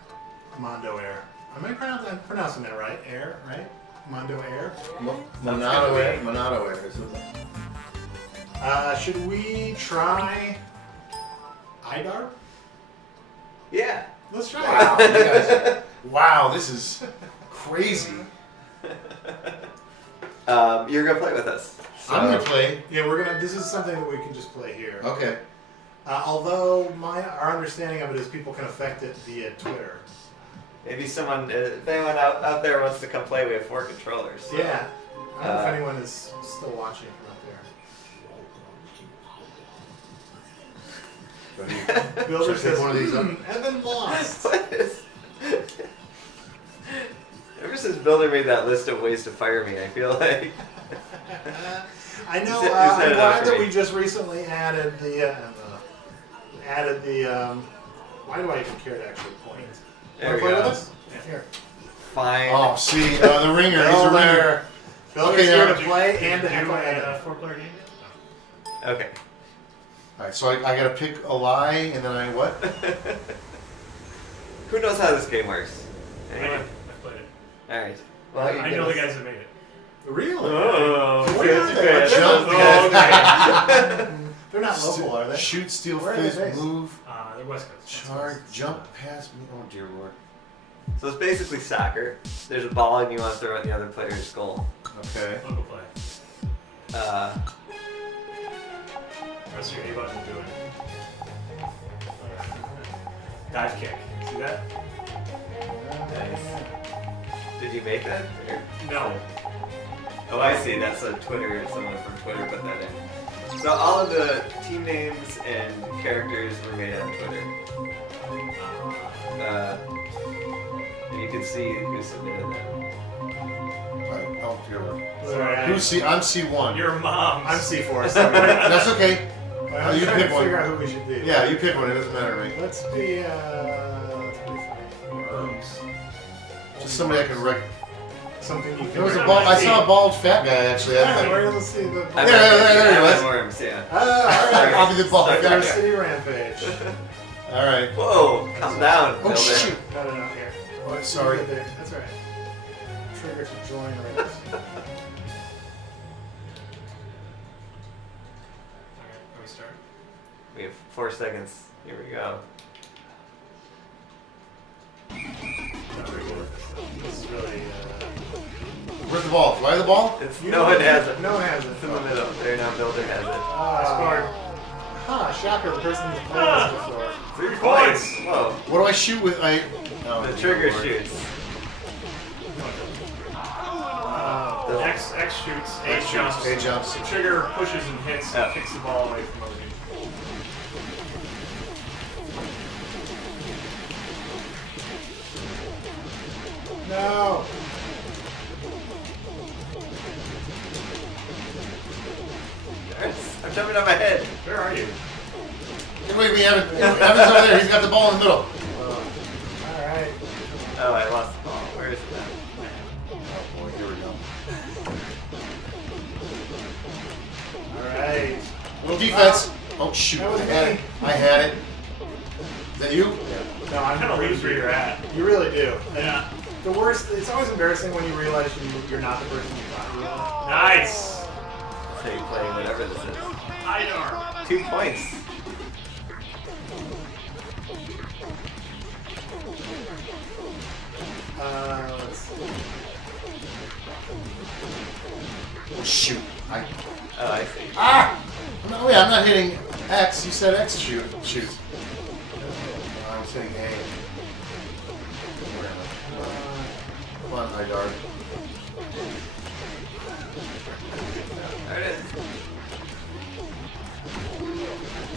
Mondo Air. I'm pronouncing that right. Air, right? Mondo Air. Monado Air. Should we try IDAR? Yeah. Let's try Wow, it. you guys, wow, this is crazy. You're gonna play with us. So I'm gonna play. Yeah, this is something that we can just play here. Okay. Although our understanding of it is people can affect it via Twitter. Maybe someone, if anyone out there wants to come play, we have 4 controllers. So. Yeah. I don't know if anyone is still watching from up there. Builder Should I pick one of these up? Evan lost. What is... Ever since Builder made that list of ways to fire me, I feel like... I know. Is I'm that glad that me? we just recently added the... why do I even care to actually point? There we Wanna play go. with us? Here. Fine. Oh, see, the ringer. He's a ringer. Builder's Okay, here now- to play and to Do heckle a Evan. 4-player game? Okay. All right, so I got to pick a lie, and then I what? Who knows how this game works? I Anyone? I've played it. Alright. Well, you I give know the us- guys that made it. Really? Oh, Where fancy are they? pants. Jump Oh, pad. okay. They're not local, are they? Shoot, steal, Where are they fist, based? move, They're West Coast. charge, jump, pass me. Oh dear lord. So it's basically soccer. There's a ball and you want to throw it in the other player's goal. Okay. Local play. Press your A button to do it. Dive kick. See that? Nice. Did you make that? Or- No. Oh, I see. That's a Twitter. Someone from Twitter put that in. So all of the team names and characters were made on Twitter. And you can see who submitted them. Right. Oh dear lord. Sorry. Who's C? I'm C1. Your mom's. I'm C4. So That's okay. I'm you trying pick to one. figure out who we should be. Yeah, you pick one. It doesn't matter to me. Let's be funny. Just somebody I can rec. Something you can. There was a recognize. bald. I saw a bald fat guy actually. Yeah, where let's see the. I'm there he I'm was. Worms, yeah. All right. I'll be the bald Sorry. fat guy. City Rampage. All right. Whoa, calm down. Oh Builder. shoot. No, here. Oh, sorry. Right there. That's all right. Trigger to join right. Okay, are we starting? We have 4 seconds. Here we go. Not very good at this stuff. This is really. Where's the ball? Do I have the ball? It's, no one has it. No one has it. It's in the middle. There now Builder has it. Scored. Huh, shocker, the person who's played this before. 3 points. Whoa. What do I shoot with? Oh, The dear trigger lord. shoots. X shoots, A X jumps. shoots, A jumps. The trigger pushes and hits, Oh. kicks the ball away from other people. No. I'm jumping on my head. Where are you? Wait, we haven't. Evan's over there. He's got the ball in the middle. All right. Oh, I lost the ball. Where is it now? Oh boy, here we go. All right. Little defense. Oh shoot! That was I had me. it. I had it. Is that you? No, I'm kind of lose where you're at. You really do. And Yeah. the worst, it's always embarrassing when you realize you're not the person you thought you were. Nice. That's how you play whatever this is. Idar. 2 points. Let's see. Oh shoot! Oh, I see. Ah! No, wait, I'm not hitting X. You said X shoot. Shoot. I'm hitting A. Where am I? Come on, Idar. There it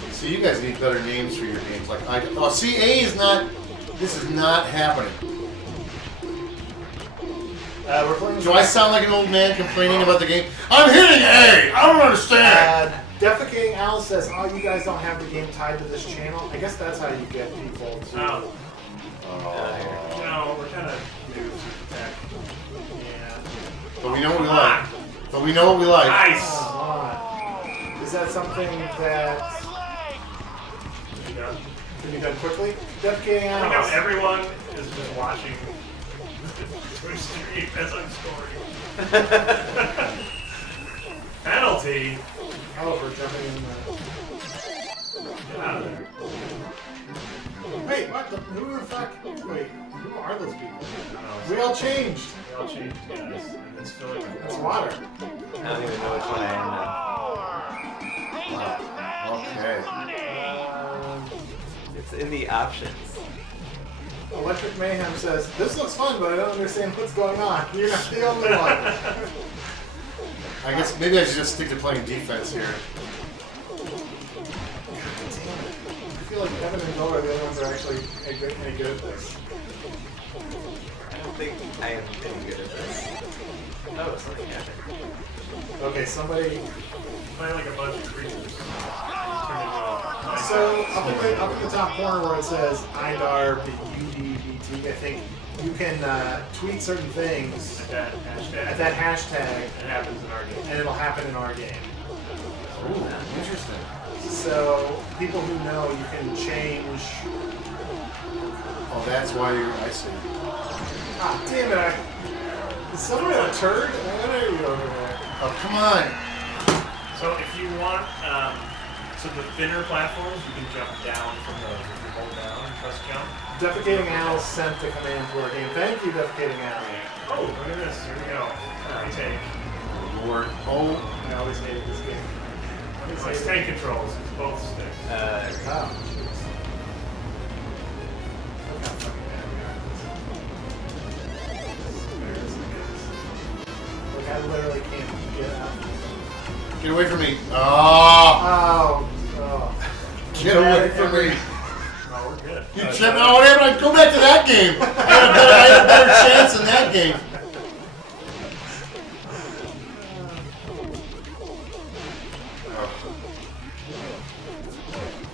is. See, you guys need better names for your games. Like I. Oh, see, A is not. This is not happening. We're playing. Do I sound like an old man complaining about the game? I'm hitting A! I don't understand! Defecating Al says, "Oh, you guys don't have the game tied to this channel." I guess that's how you get people to. No. Oh. No, we're kind of new to tech. Yeah. But we know what we like. But we know what we like. Nice. Come on. Is that something that You know, can be done quickly? Defecating I know Al. everyone is just watching Twitch stream as I'm scoring. Penalty. Oh, for jumping in the. Get out of there. Wait, what? Who the fuck? Wait, who are those people? I don't know. We all changed. They all changed, guys. And it's filling with It's water. I don't even know which one I am now. Wow. Okay. It's in the options. Electric Mayhem says, "This looks fun, but I don't understand what's going on." You're not the only one. I guess maybe I should just stick to playing defense here. I feel like Evan and Bill are the only ones that are actually any good at this. I don't think I am any good at this. Oh, something happened. Okay, somebody. Play like a bunch of creatures. So up in the top corner where it says IDAR UDBT, I think you can tweet certain things At that hashtag. It happens in our game, and it'll happen in our game. Ooh, interesting. So people who know, you can change. Oh, that's why you're. I see. Ah, damn it! Is someone a turd? What are you over there? Oh, come on. So if you want, so the thinner platforms, you can jump down from those. If you hold down and press jump. Defecating Al sent the command to our game. Thank you, Defecating Al. Oh, look at this. Here we go. Retake. Lord. Oh. I always hated this game. Oh, it's tank controls. It's both sticks. Oh. Look, I literally can't get out. Get away from me. Oh. Oh. Get away from me. Oh, we're good. You tripped. Oh, whatever. Go back to that game. I had a better chance in that game.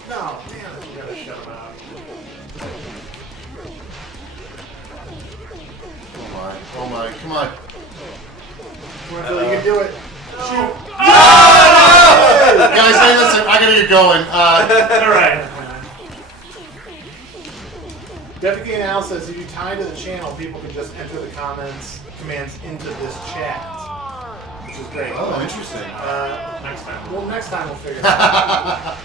No, damn it. You gotta shut them out. Oh my. Come on. Come on, Phil, you can do it. Shoot. Guys, hey, listen. I gotta get going. All right. Defecating Al says if you tie to the channel, people can just enter the commands into this chat, which is great. Oh, interesting. Next time. Well, next time we'll figure it out.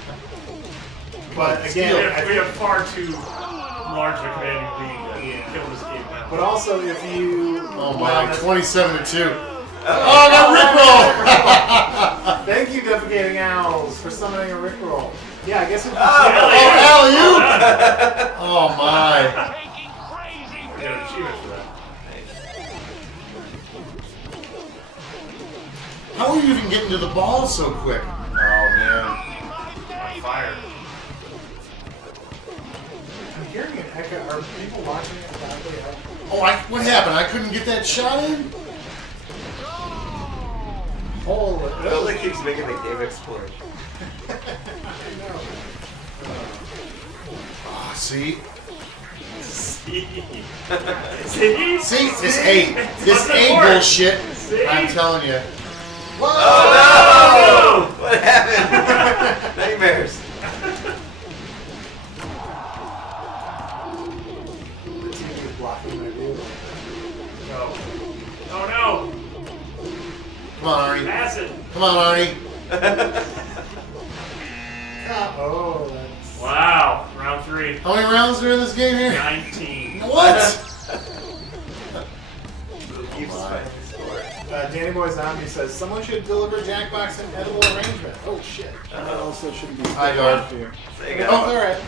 But again, we have far too large of a commanding being to kill this game now. but also if you Oh my. 27-2. Oh, I got Rickroll! thank you, Defecating Owls, for summoning a Rickroll. Yeah, I guess if you Oh, you! Oh my. We got an achievement for that. How are you even getting to the ball so quick? Oh man. On fire. I'm hearing an echo. Are people watching it exactly? Oh, what happened? I couldn't get that shot in? Holy. Builder keeps making the game explode. Oh, see? See? See? This ain't. This ain't bullshit. I'm telling you. Whoa! Oh no! What happened? Nightmares. The TV is blocking my view. Oh. Oh no! Come on, Arnie. Acid! Come on, Arnie. Oh, that's. Wow. Round 3. How many rounds are in this game here? 19. What? Keeps fighting the score. Danny Boy Zombie says someone should deliver Jackbox in edible arrangement. Oh shit. That also shouldn't be. Hi, Garb. Say again. Oh, all right.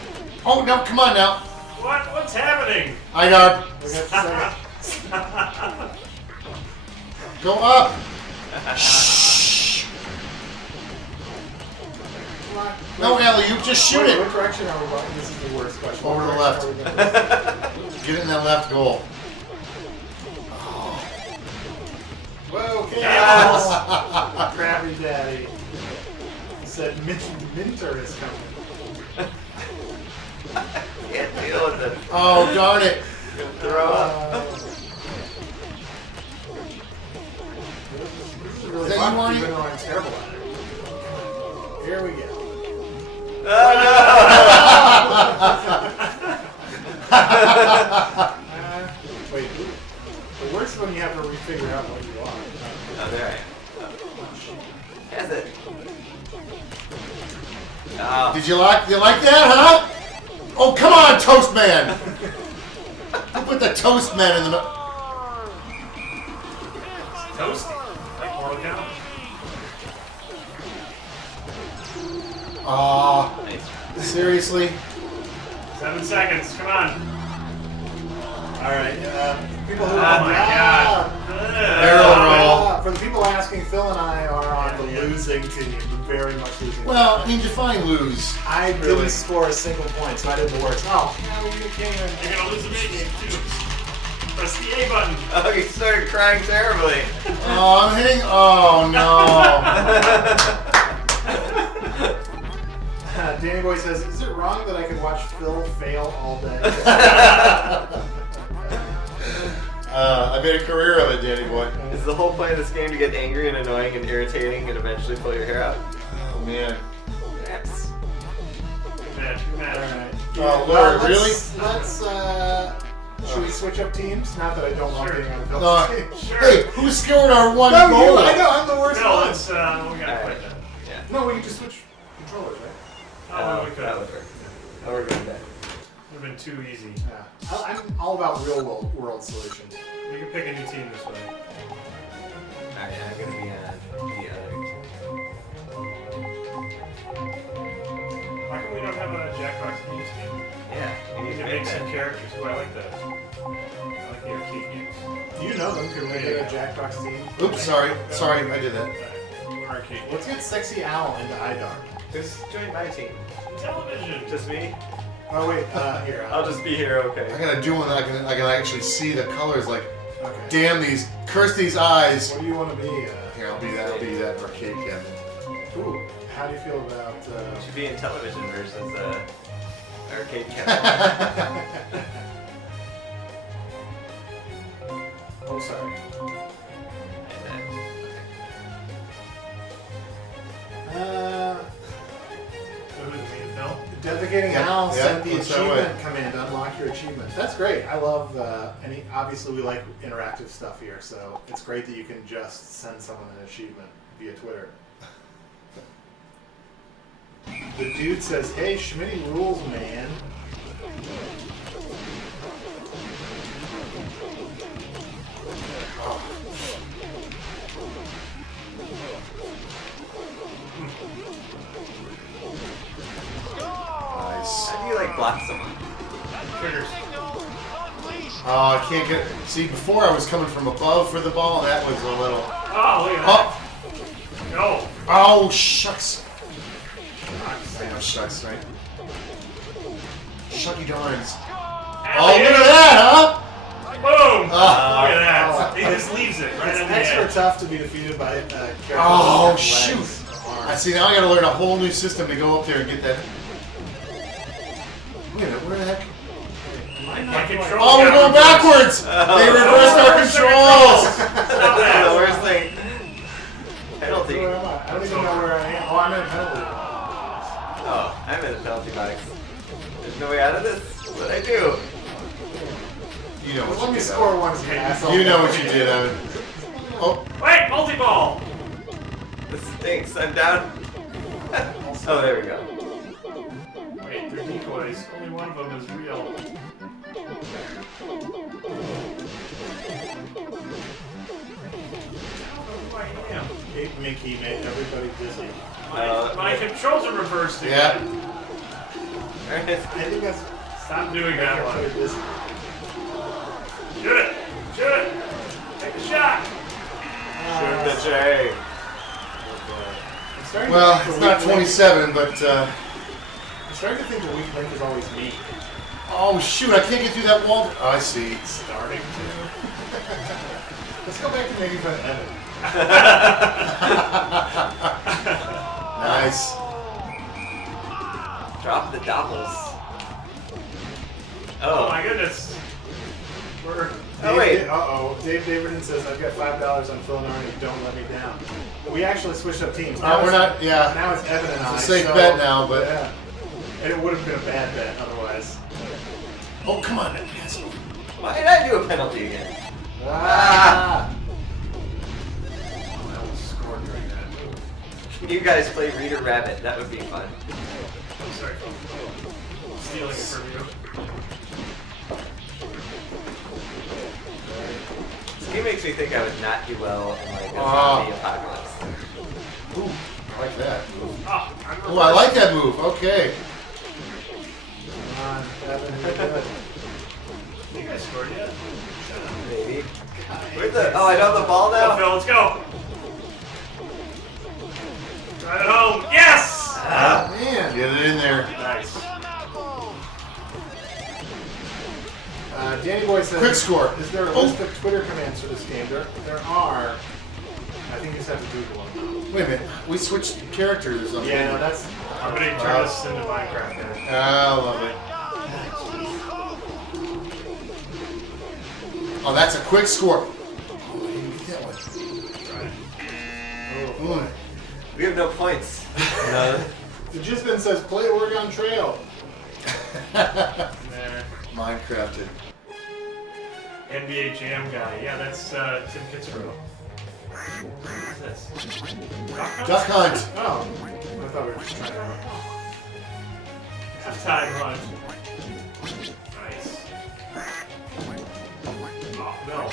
Oh, no, come on now. What's happening? Hi, Garb. We got the second. Go up. Shh. No, Ellie, you just shoot Wait, it. what direction are we going? This is the worst question. Over What to the left. direction are we going? Get it in that left goal. Whoa, okay. Yes. Krabby Daddy said Minter is coming. Can't deal with it. Oh, darn it. You'll throw up. This is really Is that fun, you, Arnie? even though I'm terrible at it. Here we go. Wait, the worst is when you have to refigure out what you are. Oh, there I am. Oh. Has it? Oh. Did you like that, huh? Oh, come on, Toast Man. Who put the Toast Man in the middle? Toasty. Like Mortal Kombat. Aw, Nice. seriously? 7 seconds. Come on. All right. People who Oh my god. Barrel roll. For the people asking, Phil and I are on the losing team, the very much losing. Well, I mean, define lose. I didn't score a single point, so I did the worst. Oh, yeah, you can't even. You're gonna lose the game too. Press the A button. Oh, he started crying terribly. Oh, I'm hitting. Oh no. Danny Boy says, "Is it wrong that I could watch Phil fail all day?" I made a career of it, Danny boy. Is the whole point of this game to get angry and annoying and irritating and eventually pull your hair out? Oh man. Yes. Match. Alright. Oh Lord, really? Let's should we switch up teams? Not that I don't want Sure. being on Phil's No. team. Sure. Hey, who scored our one No, goal? you, I know, I'm the worst Phil, one. let's, we gotta Alright. quit that. Yeah. No, we can just switch controllers, right? Oh, we could. That would work. Oh, we're good then. Would have been too easy. Yeah. I'm all about real world solutions. You can pick a new team this way. Alright, I'm gonna be on the other team. Why come we don't have a Jackbox News game? Yeah, we We need to can make make some that. characters. Oh, I like that. I like the arcade games. Do you know them? Can we get a Jackbox team? Oops, sorry, I did that. Arcade Let's get Sexy Owl into IDAR. Just join my team. television. Just me? Oh wait, here. I'll just be here, I okay. gotta do one that I can actually see the colors. Like, Okay. damn these, curse these eyes. What do you want to be? Here, I'll be that. I'll be that arcade cabinet. Ooh, how do you feel about? Should be in television versus arcade cabinet. Oh, sorry. And Who is it, Phil? Defecating Yeah, Owl yeah, sent the that's that achievement way. command to unlock your achievement. That's great. I love obviously we like interactive stuff here, so it's great that you can just send someone an achievement via Twitter. The dude says, "Hey, Schmitty rules, man." Nice. how do you like block someone? Triggers. Oh, I can't get. See, before I was coming from above for the ball. That was a little. Oh, look at Oh, that. Go. oh, shucks. I know, shucks, right? Shucky darns. Oh, look at that, huh? Boom! Oh. Look at that. He just leaves it right It's on the extra edge. tough to be defeated by characters. Oh, with shoot. legs, arms. I see. Now I gotta learn a whole new system to go up there and get that. Wait a minute, where the heck? My control Oh, we're going backwards! They reversed our controls! Stop That's the that. worst thing. Penalty. Where am I? I don't even know where I am. Oh, I'm in a penalty. Oh, I'm in the penalty box. There's no way out of this. What I do? You know Well, what let you me did, score Evan. one, you asshole. You know what you did, Evan. Oh, Wait, multi-ball. This stinks. I'm down. Oh, there we go. Wait, they're decoys. Only one of them is real. Who I am. Big Mickey made everybody dizzy. My controls are reversed yeah. again. Alright. I think that's Stop doing that everybody one. dizzy. Shoot it. Shoot it. Take the shot. Shoot the J. I'm starting to Well, think it's the not weak link- 27, but, I'm starting to think the weak link is always me. oh shoot, I can't get through that wall. Oh, I see. Starting to. Let's go back to making fun of Evan. Nice. Drop the doubles. Oh Oh. my goodness. We're Oh, wait. Uh-oh. Dave Davidson says, I've got $5 on Phil and Arnie, don't let me down. We actually switched up teams. No, we're it's- not, yeah. Now it's Evan and I. It's a safe so- bet now, but- Yeah. And it would have been a bad bet otherwise. Oh, come on. Yes. Why did I do a penalty again? Ah! I almost scored during that. Can you guys play Reader Rabbit? That would be fun. I'm sorry, Phil. Stealing it from you. This game makes me think I would not do well in like a Oh. zombie apocalypse. Ooh, I like that. Oh, I'm Oh, I like that move. Okay. Come on. You guys scored yet? Maybe. Where's the? Oh, I don't have the ball Go, now. Phil, let's go. Drive it home. Yes! Man. Get it in there. Nice. Danny Boy says, Quick score. Is there a list of Twitter commands for this game? There are. I think you just have to Google them. Wait a minute. We switched characters or something. Yeah, no, that's. I'm gonna turn this into Minecraft here. I love it. Oh, that's a quick score. Oh, I didn't get that one. Oh boy. We have no points. No. The Jisbin says, play Oregon Trail. There. Minecrafted. NBA Jam guy. Yeah, that's Tim Kitzrow. What's this? Duck Hunt. Oh. I thought we were just trying to. Halftime run. Nice. Oh, no.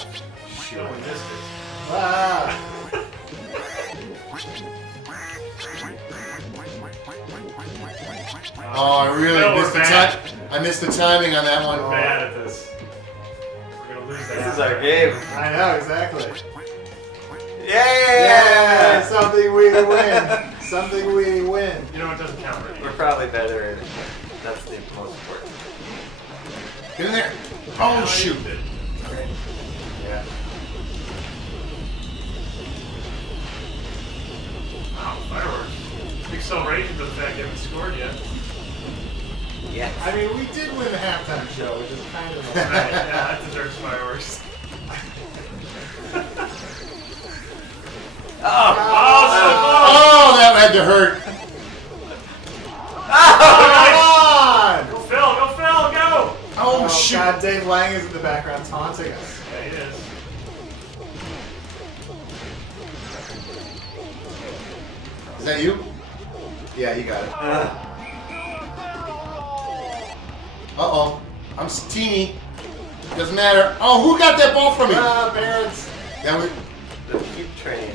Shit, we missed it. Ah! Oh, I really No, missed the we're bad. time. I missed the timing on that We're one. bad at this. We're gonna lose that. This is our game. I know, exactly. Yeah! Yeah, something we win. Something we win. You know it doesn't count right. We're probably better. That's the most important. Get in there. Oh, shoot. Yeah. Wow, fireworks. Big celebration for the fact you haven't scored yet. Yes. I mean, we did win the halftime show, which is kind of Right, a yeah, that deserves fireworks. Oh, that had to hurt. Come on! Go Phil, go Phil, go! Oh, shoot. God, Dave Lang is in the background taunting us. Yeah, he is. Is that you? Yeah, you got it. Uh-oh. I'm teeny. Doesn't matter. Oh, who got that ball from me? Barrett's. Yeah, we... The keep train.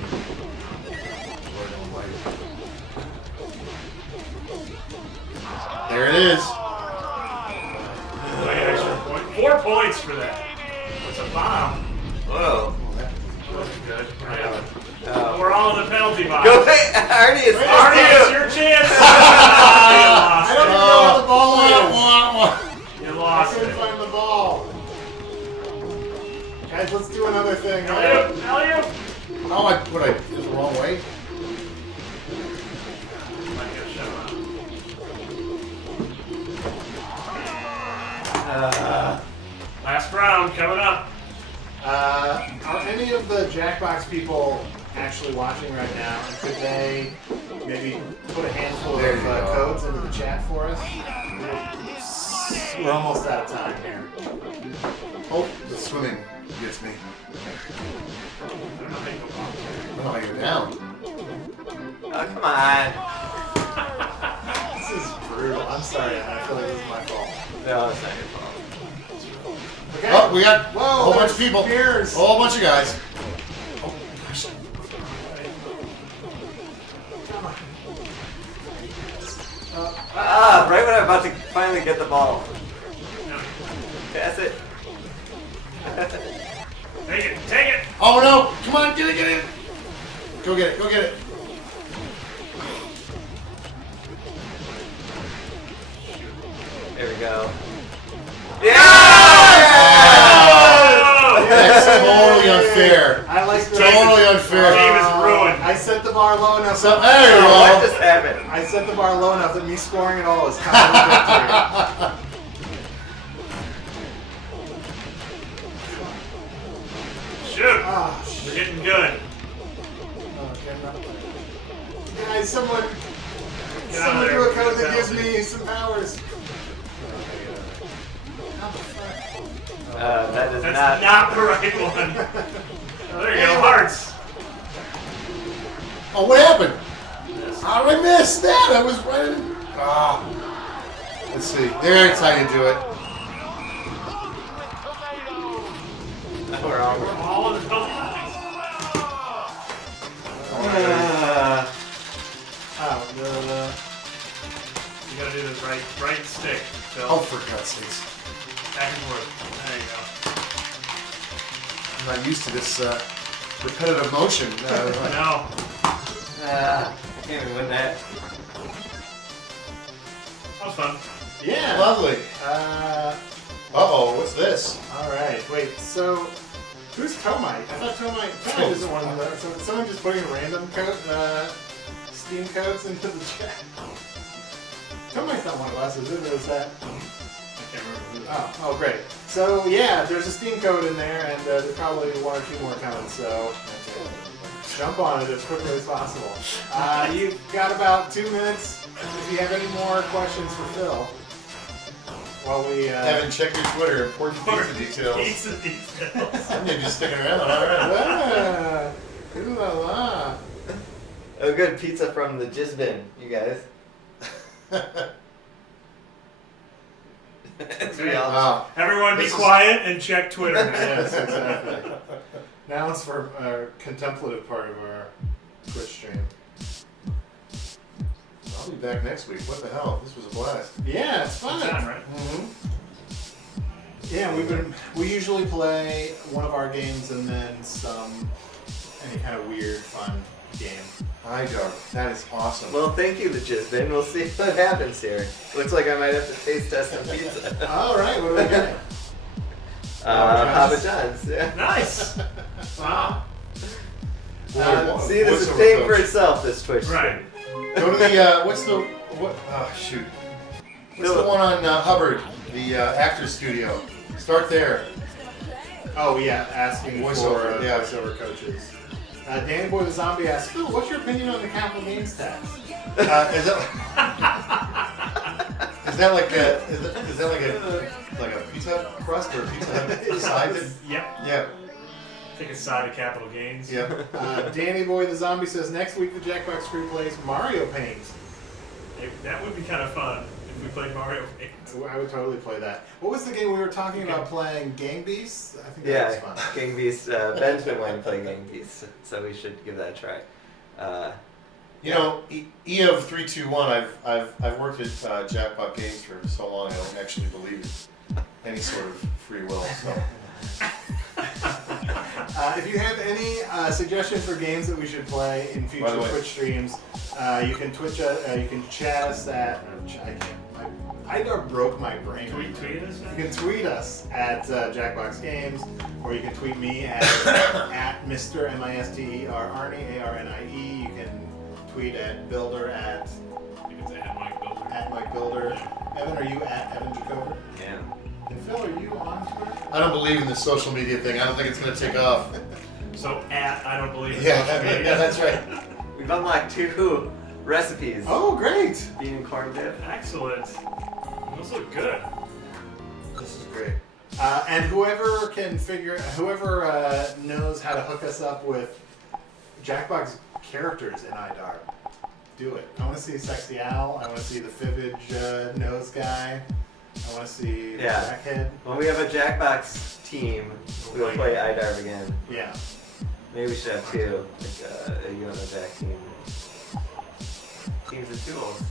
There it is. Like an extra point. 4 points for that. It's a bomb. Whoa. That's good. Yeah. Oh. We're all in the penalty box. Go pay Arnie, it's Arnie, it's you. your chance. I don't even know where the ball is. Wah, wah. You I lost couldn't it. find the ball. Guys, let's do another thing. Alley-oop, alley-oop. Oh, I put it the wrong way. Might get a shot on. Last round coming up. Are any of the Jackbox people actually watching right now? And could they maybe put a handful There of you go. codes into the chat for us? We're almost out of time here. Oh, the swimming gets me. I don't know how you go off. Oh, you're down. Oh, come on. This is brutal. I'm sorry, I feel like this is my fault. No, it's not your fault. Okay. Oh, we got Whoa, a whole bunch there's of people. spears. A whole bunch of guys. Ah, right when I'm about to finally get the ball. Pass it. Take it, take it. Oh, no. Come on, get it, get it. Go get it, go get it. There we go. Oh! That's totally unfair. I like the Totally unfair. Game is ruined. I set the bar low enough. So, there you What go. just happened? I set the bar low enough that me scoring it all is kind of a victory. Shoot. Ah, We're getting good. Guys, someone Get out of do there. a code that gives me some powers. That is That's not the right one. Oh, there you go, hearts. Oh, what happened? How did I miss that? I was running. Ah. Let's see. There's how you do it. We're all. We're all in the penalty box. Oh, You gotta do this right stick. Phil. Oh, for God's sakes. Back and forth. There you go. I'm not used to this repetitive motion. No. I can't even win that. That was fun. Yeah. Lovely. Uh-oh, What's this? all right. Wait, so who's Tomite? I thought Tomite isn't one of those. So someone just putting random Steam codes into the chat. Tomite's not one of us, is it? Or is that? I can't remember who. Oh, great. So yeah, there's a Steam code in there, and there's probably one or two more coming. So jump on it as quickly as possible. You've got about 2 minutes. If you have any more questions for Phil, while we Evan, check your Twitter. Important pizza details. Pizza details. You're just sticking around. All right. ooh la la. Oh, good pizza from the Jizz Bin, you guys. Wow. Everyone be This is- quiet and check Twitter now. Yes, exactly. Now it's for our contemplative part of our Twitch stream. I'll be back next week. What the hell? This was a blast. Yeah, it's Fun fun. time, right? Yeah, we usually play one of our games and then any kind of weird fun game. iDark. That is awesome. Well, thank you, the Jizz Bin. We'll see what happens here. Looks like I might have to taste test some pizza. All right, what do we get? Papa John's. Yeah. Nice. Wow. See, this is paying for itself. This Twitch stream. Right. Go to the, oh, shoot. What's the one on Hubbard, the actor's studio? Start there. Oh yeah, asking Voiceover, for yeah. voiceover coaches. Danny Boy the Zombie asks, Phil, what's your opinion on the capital gains tax? Is that like a pizza crust or a pizza side? Yep. Yeah. Take a side of capital gains. Yeah. Danny Boy the Zombie says, next week the Jackbox crew plays Mario Paint. That would be kind of fun if we played Mario Paint. I would totally play that. What was the game we were talking about playing? Gang Beasts? I think that was Yeah, fun. Gang Beasts. Ben's been wanting to play Gang Beasts, so we should give that a try. You know, EOV321, I've worked at Jackbox Games for so long, I don't actually believe in any sort of free will. So. If you have any suggestions for games that we should play in By future the way- Twitch streams, you can you can chat us at. I broke my brain. Tweet us? You can tweet us at Jackbox Games, or you can tweet me at Mr. Mister Arnie Arnie. You can tweet at Builder at You can say Mike Builder. Mike Builder. Evan, are you at Evan Jacober? Yeah. And Phil, are you on Twitter? I don't believe in this social media thing. I don't think it's going to take off. So I don't believe in Yeah, social media. yeah, that's right. We've unlocked 2 recipes. Oh, great! Bean and corn dip. Excellent. Those look good. This is great. And whoever knows how to hook us up with Jackbox characters in iDark, do it. I want to see Sexy Al. I want to see the Fibbage nose guy. I want to see the Yeah. Jackhead. When we have a Jackbox team, we'll play iDarb again. Yeah. Maybe we should have 2, like a you and a Jack team. Teams of tools.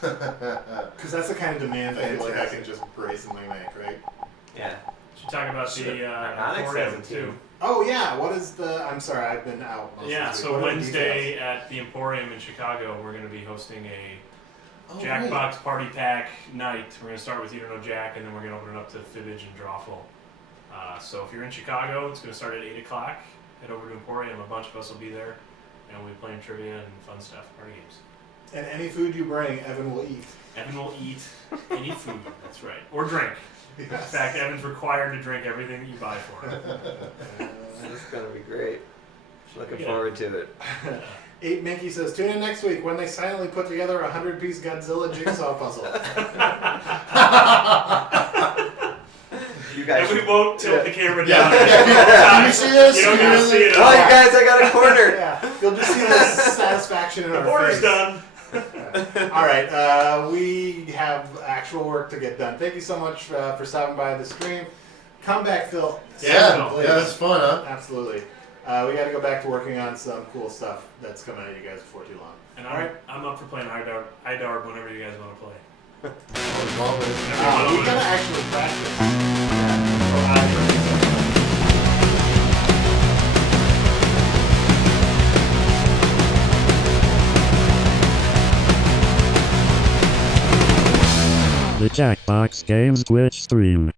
Because that's the kind of demand I feel like I can just brazenly make, right? Yeah. Should talk about the Onyx Emporium has a too. team. Oh yeah, what is the? I'm sorry, I've been out. Most Yeah, of the so week. What are the Wednesday details? at the Emporium in Chicago, we're going to be hosting a Oh, Jackbox Party Pack night. We're going to start with You Don't Know Jack, and then we're going to open it up to Fibbage and Drawful. So if you're in Chicago, it's going to start at 8 o'clock. Head over to Emporium. A bunch of us will be there, and we'll be playing trivia and fun stuff, party games. And any food you bring, Evan will eat. Evan will eat any food, that's right, or drink. In Yes. fact, Evan's required to drink everything that you buy for him. This is going to be great. Looking Yeah. forward to it. 8 Mickey says, tune in next week when they silently put together a 100-piece Godzilla jigsaw puzzle. You guys. And we won't tilt the camera Yeah. down. Can you see this? You don't get to see it at Oh, all. you guys, I got a corner. Yeah, you'll just see the satisfaction in The our order's face. done. All right, we have actual work to get done. Thank you so much for stopping by the stream. Come back, Phil. Yeah, Please. yeah, that's fun, huh? Absolutely. We got to go back to working on some cool stuff that's coming at you guys before too long. And All right. I'm up for playing iDarb whenever you guys want to play. We gotta actually practice. The Jackbox Games Twitch stream.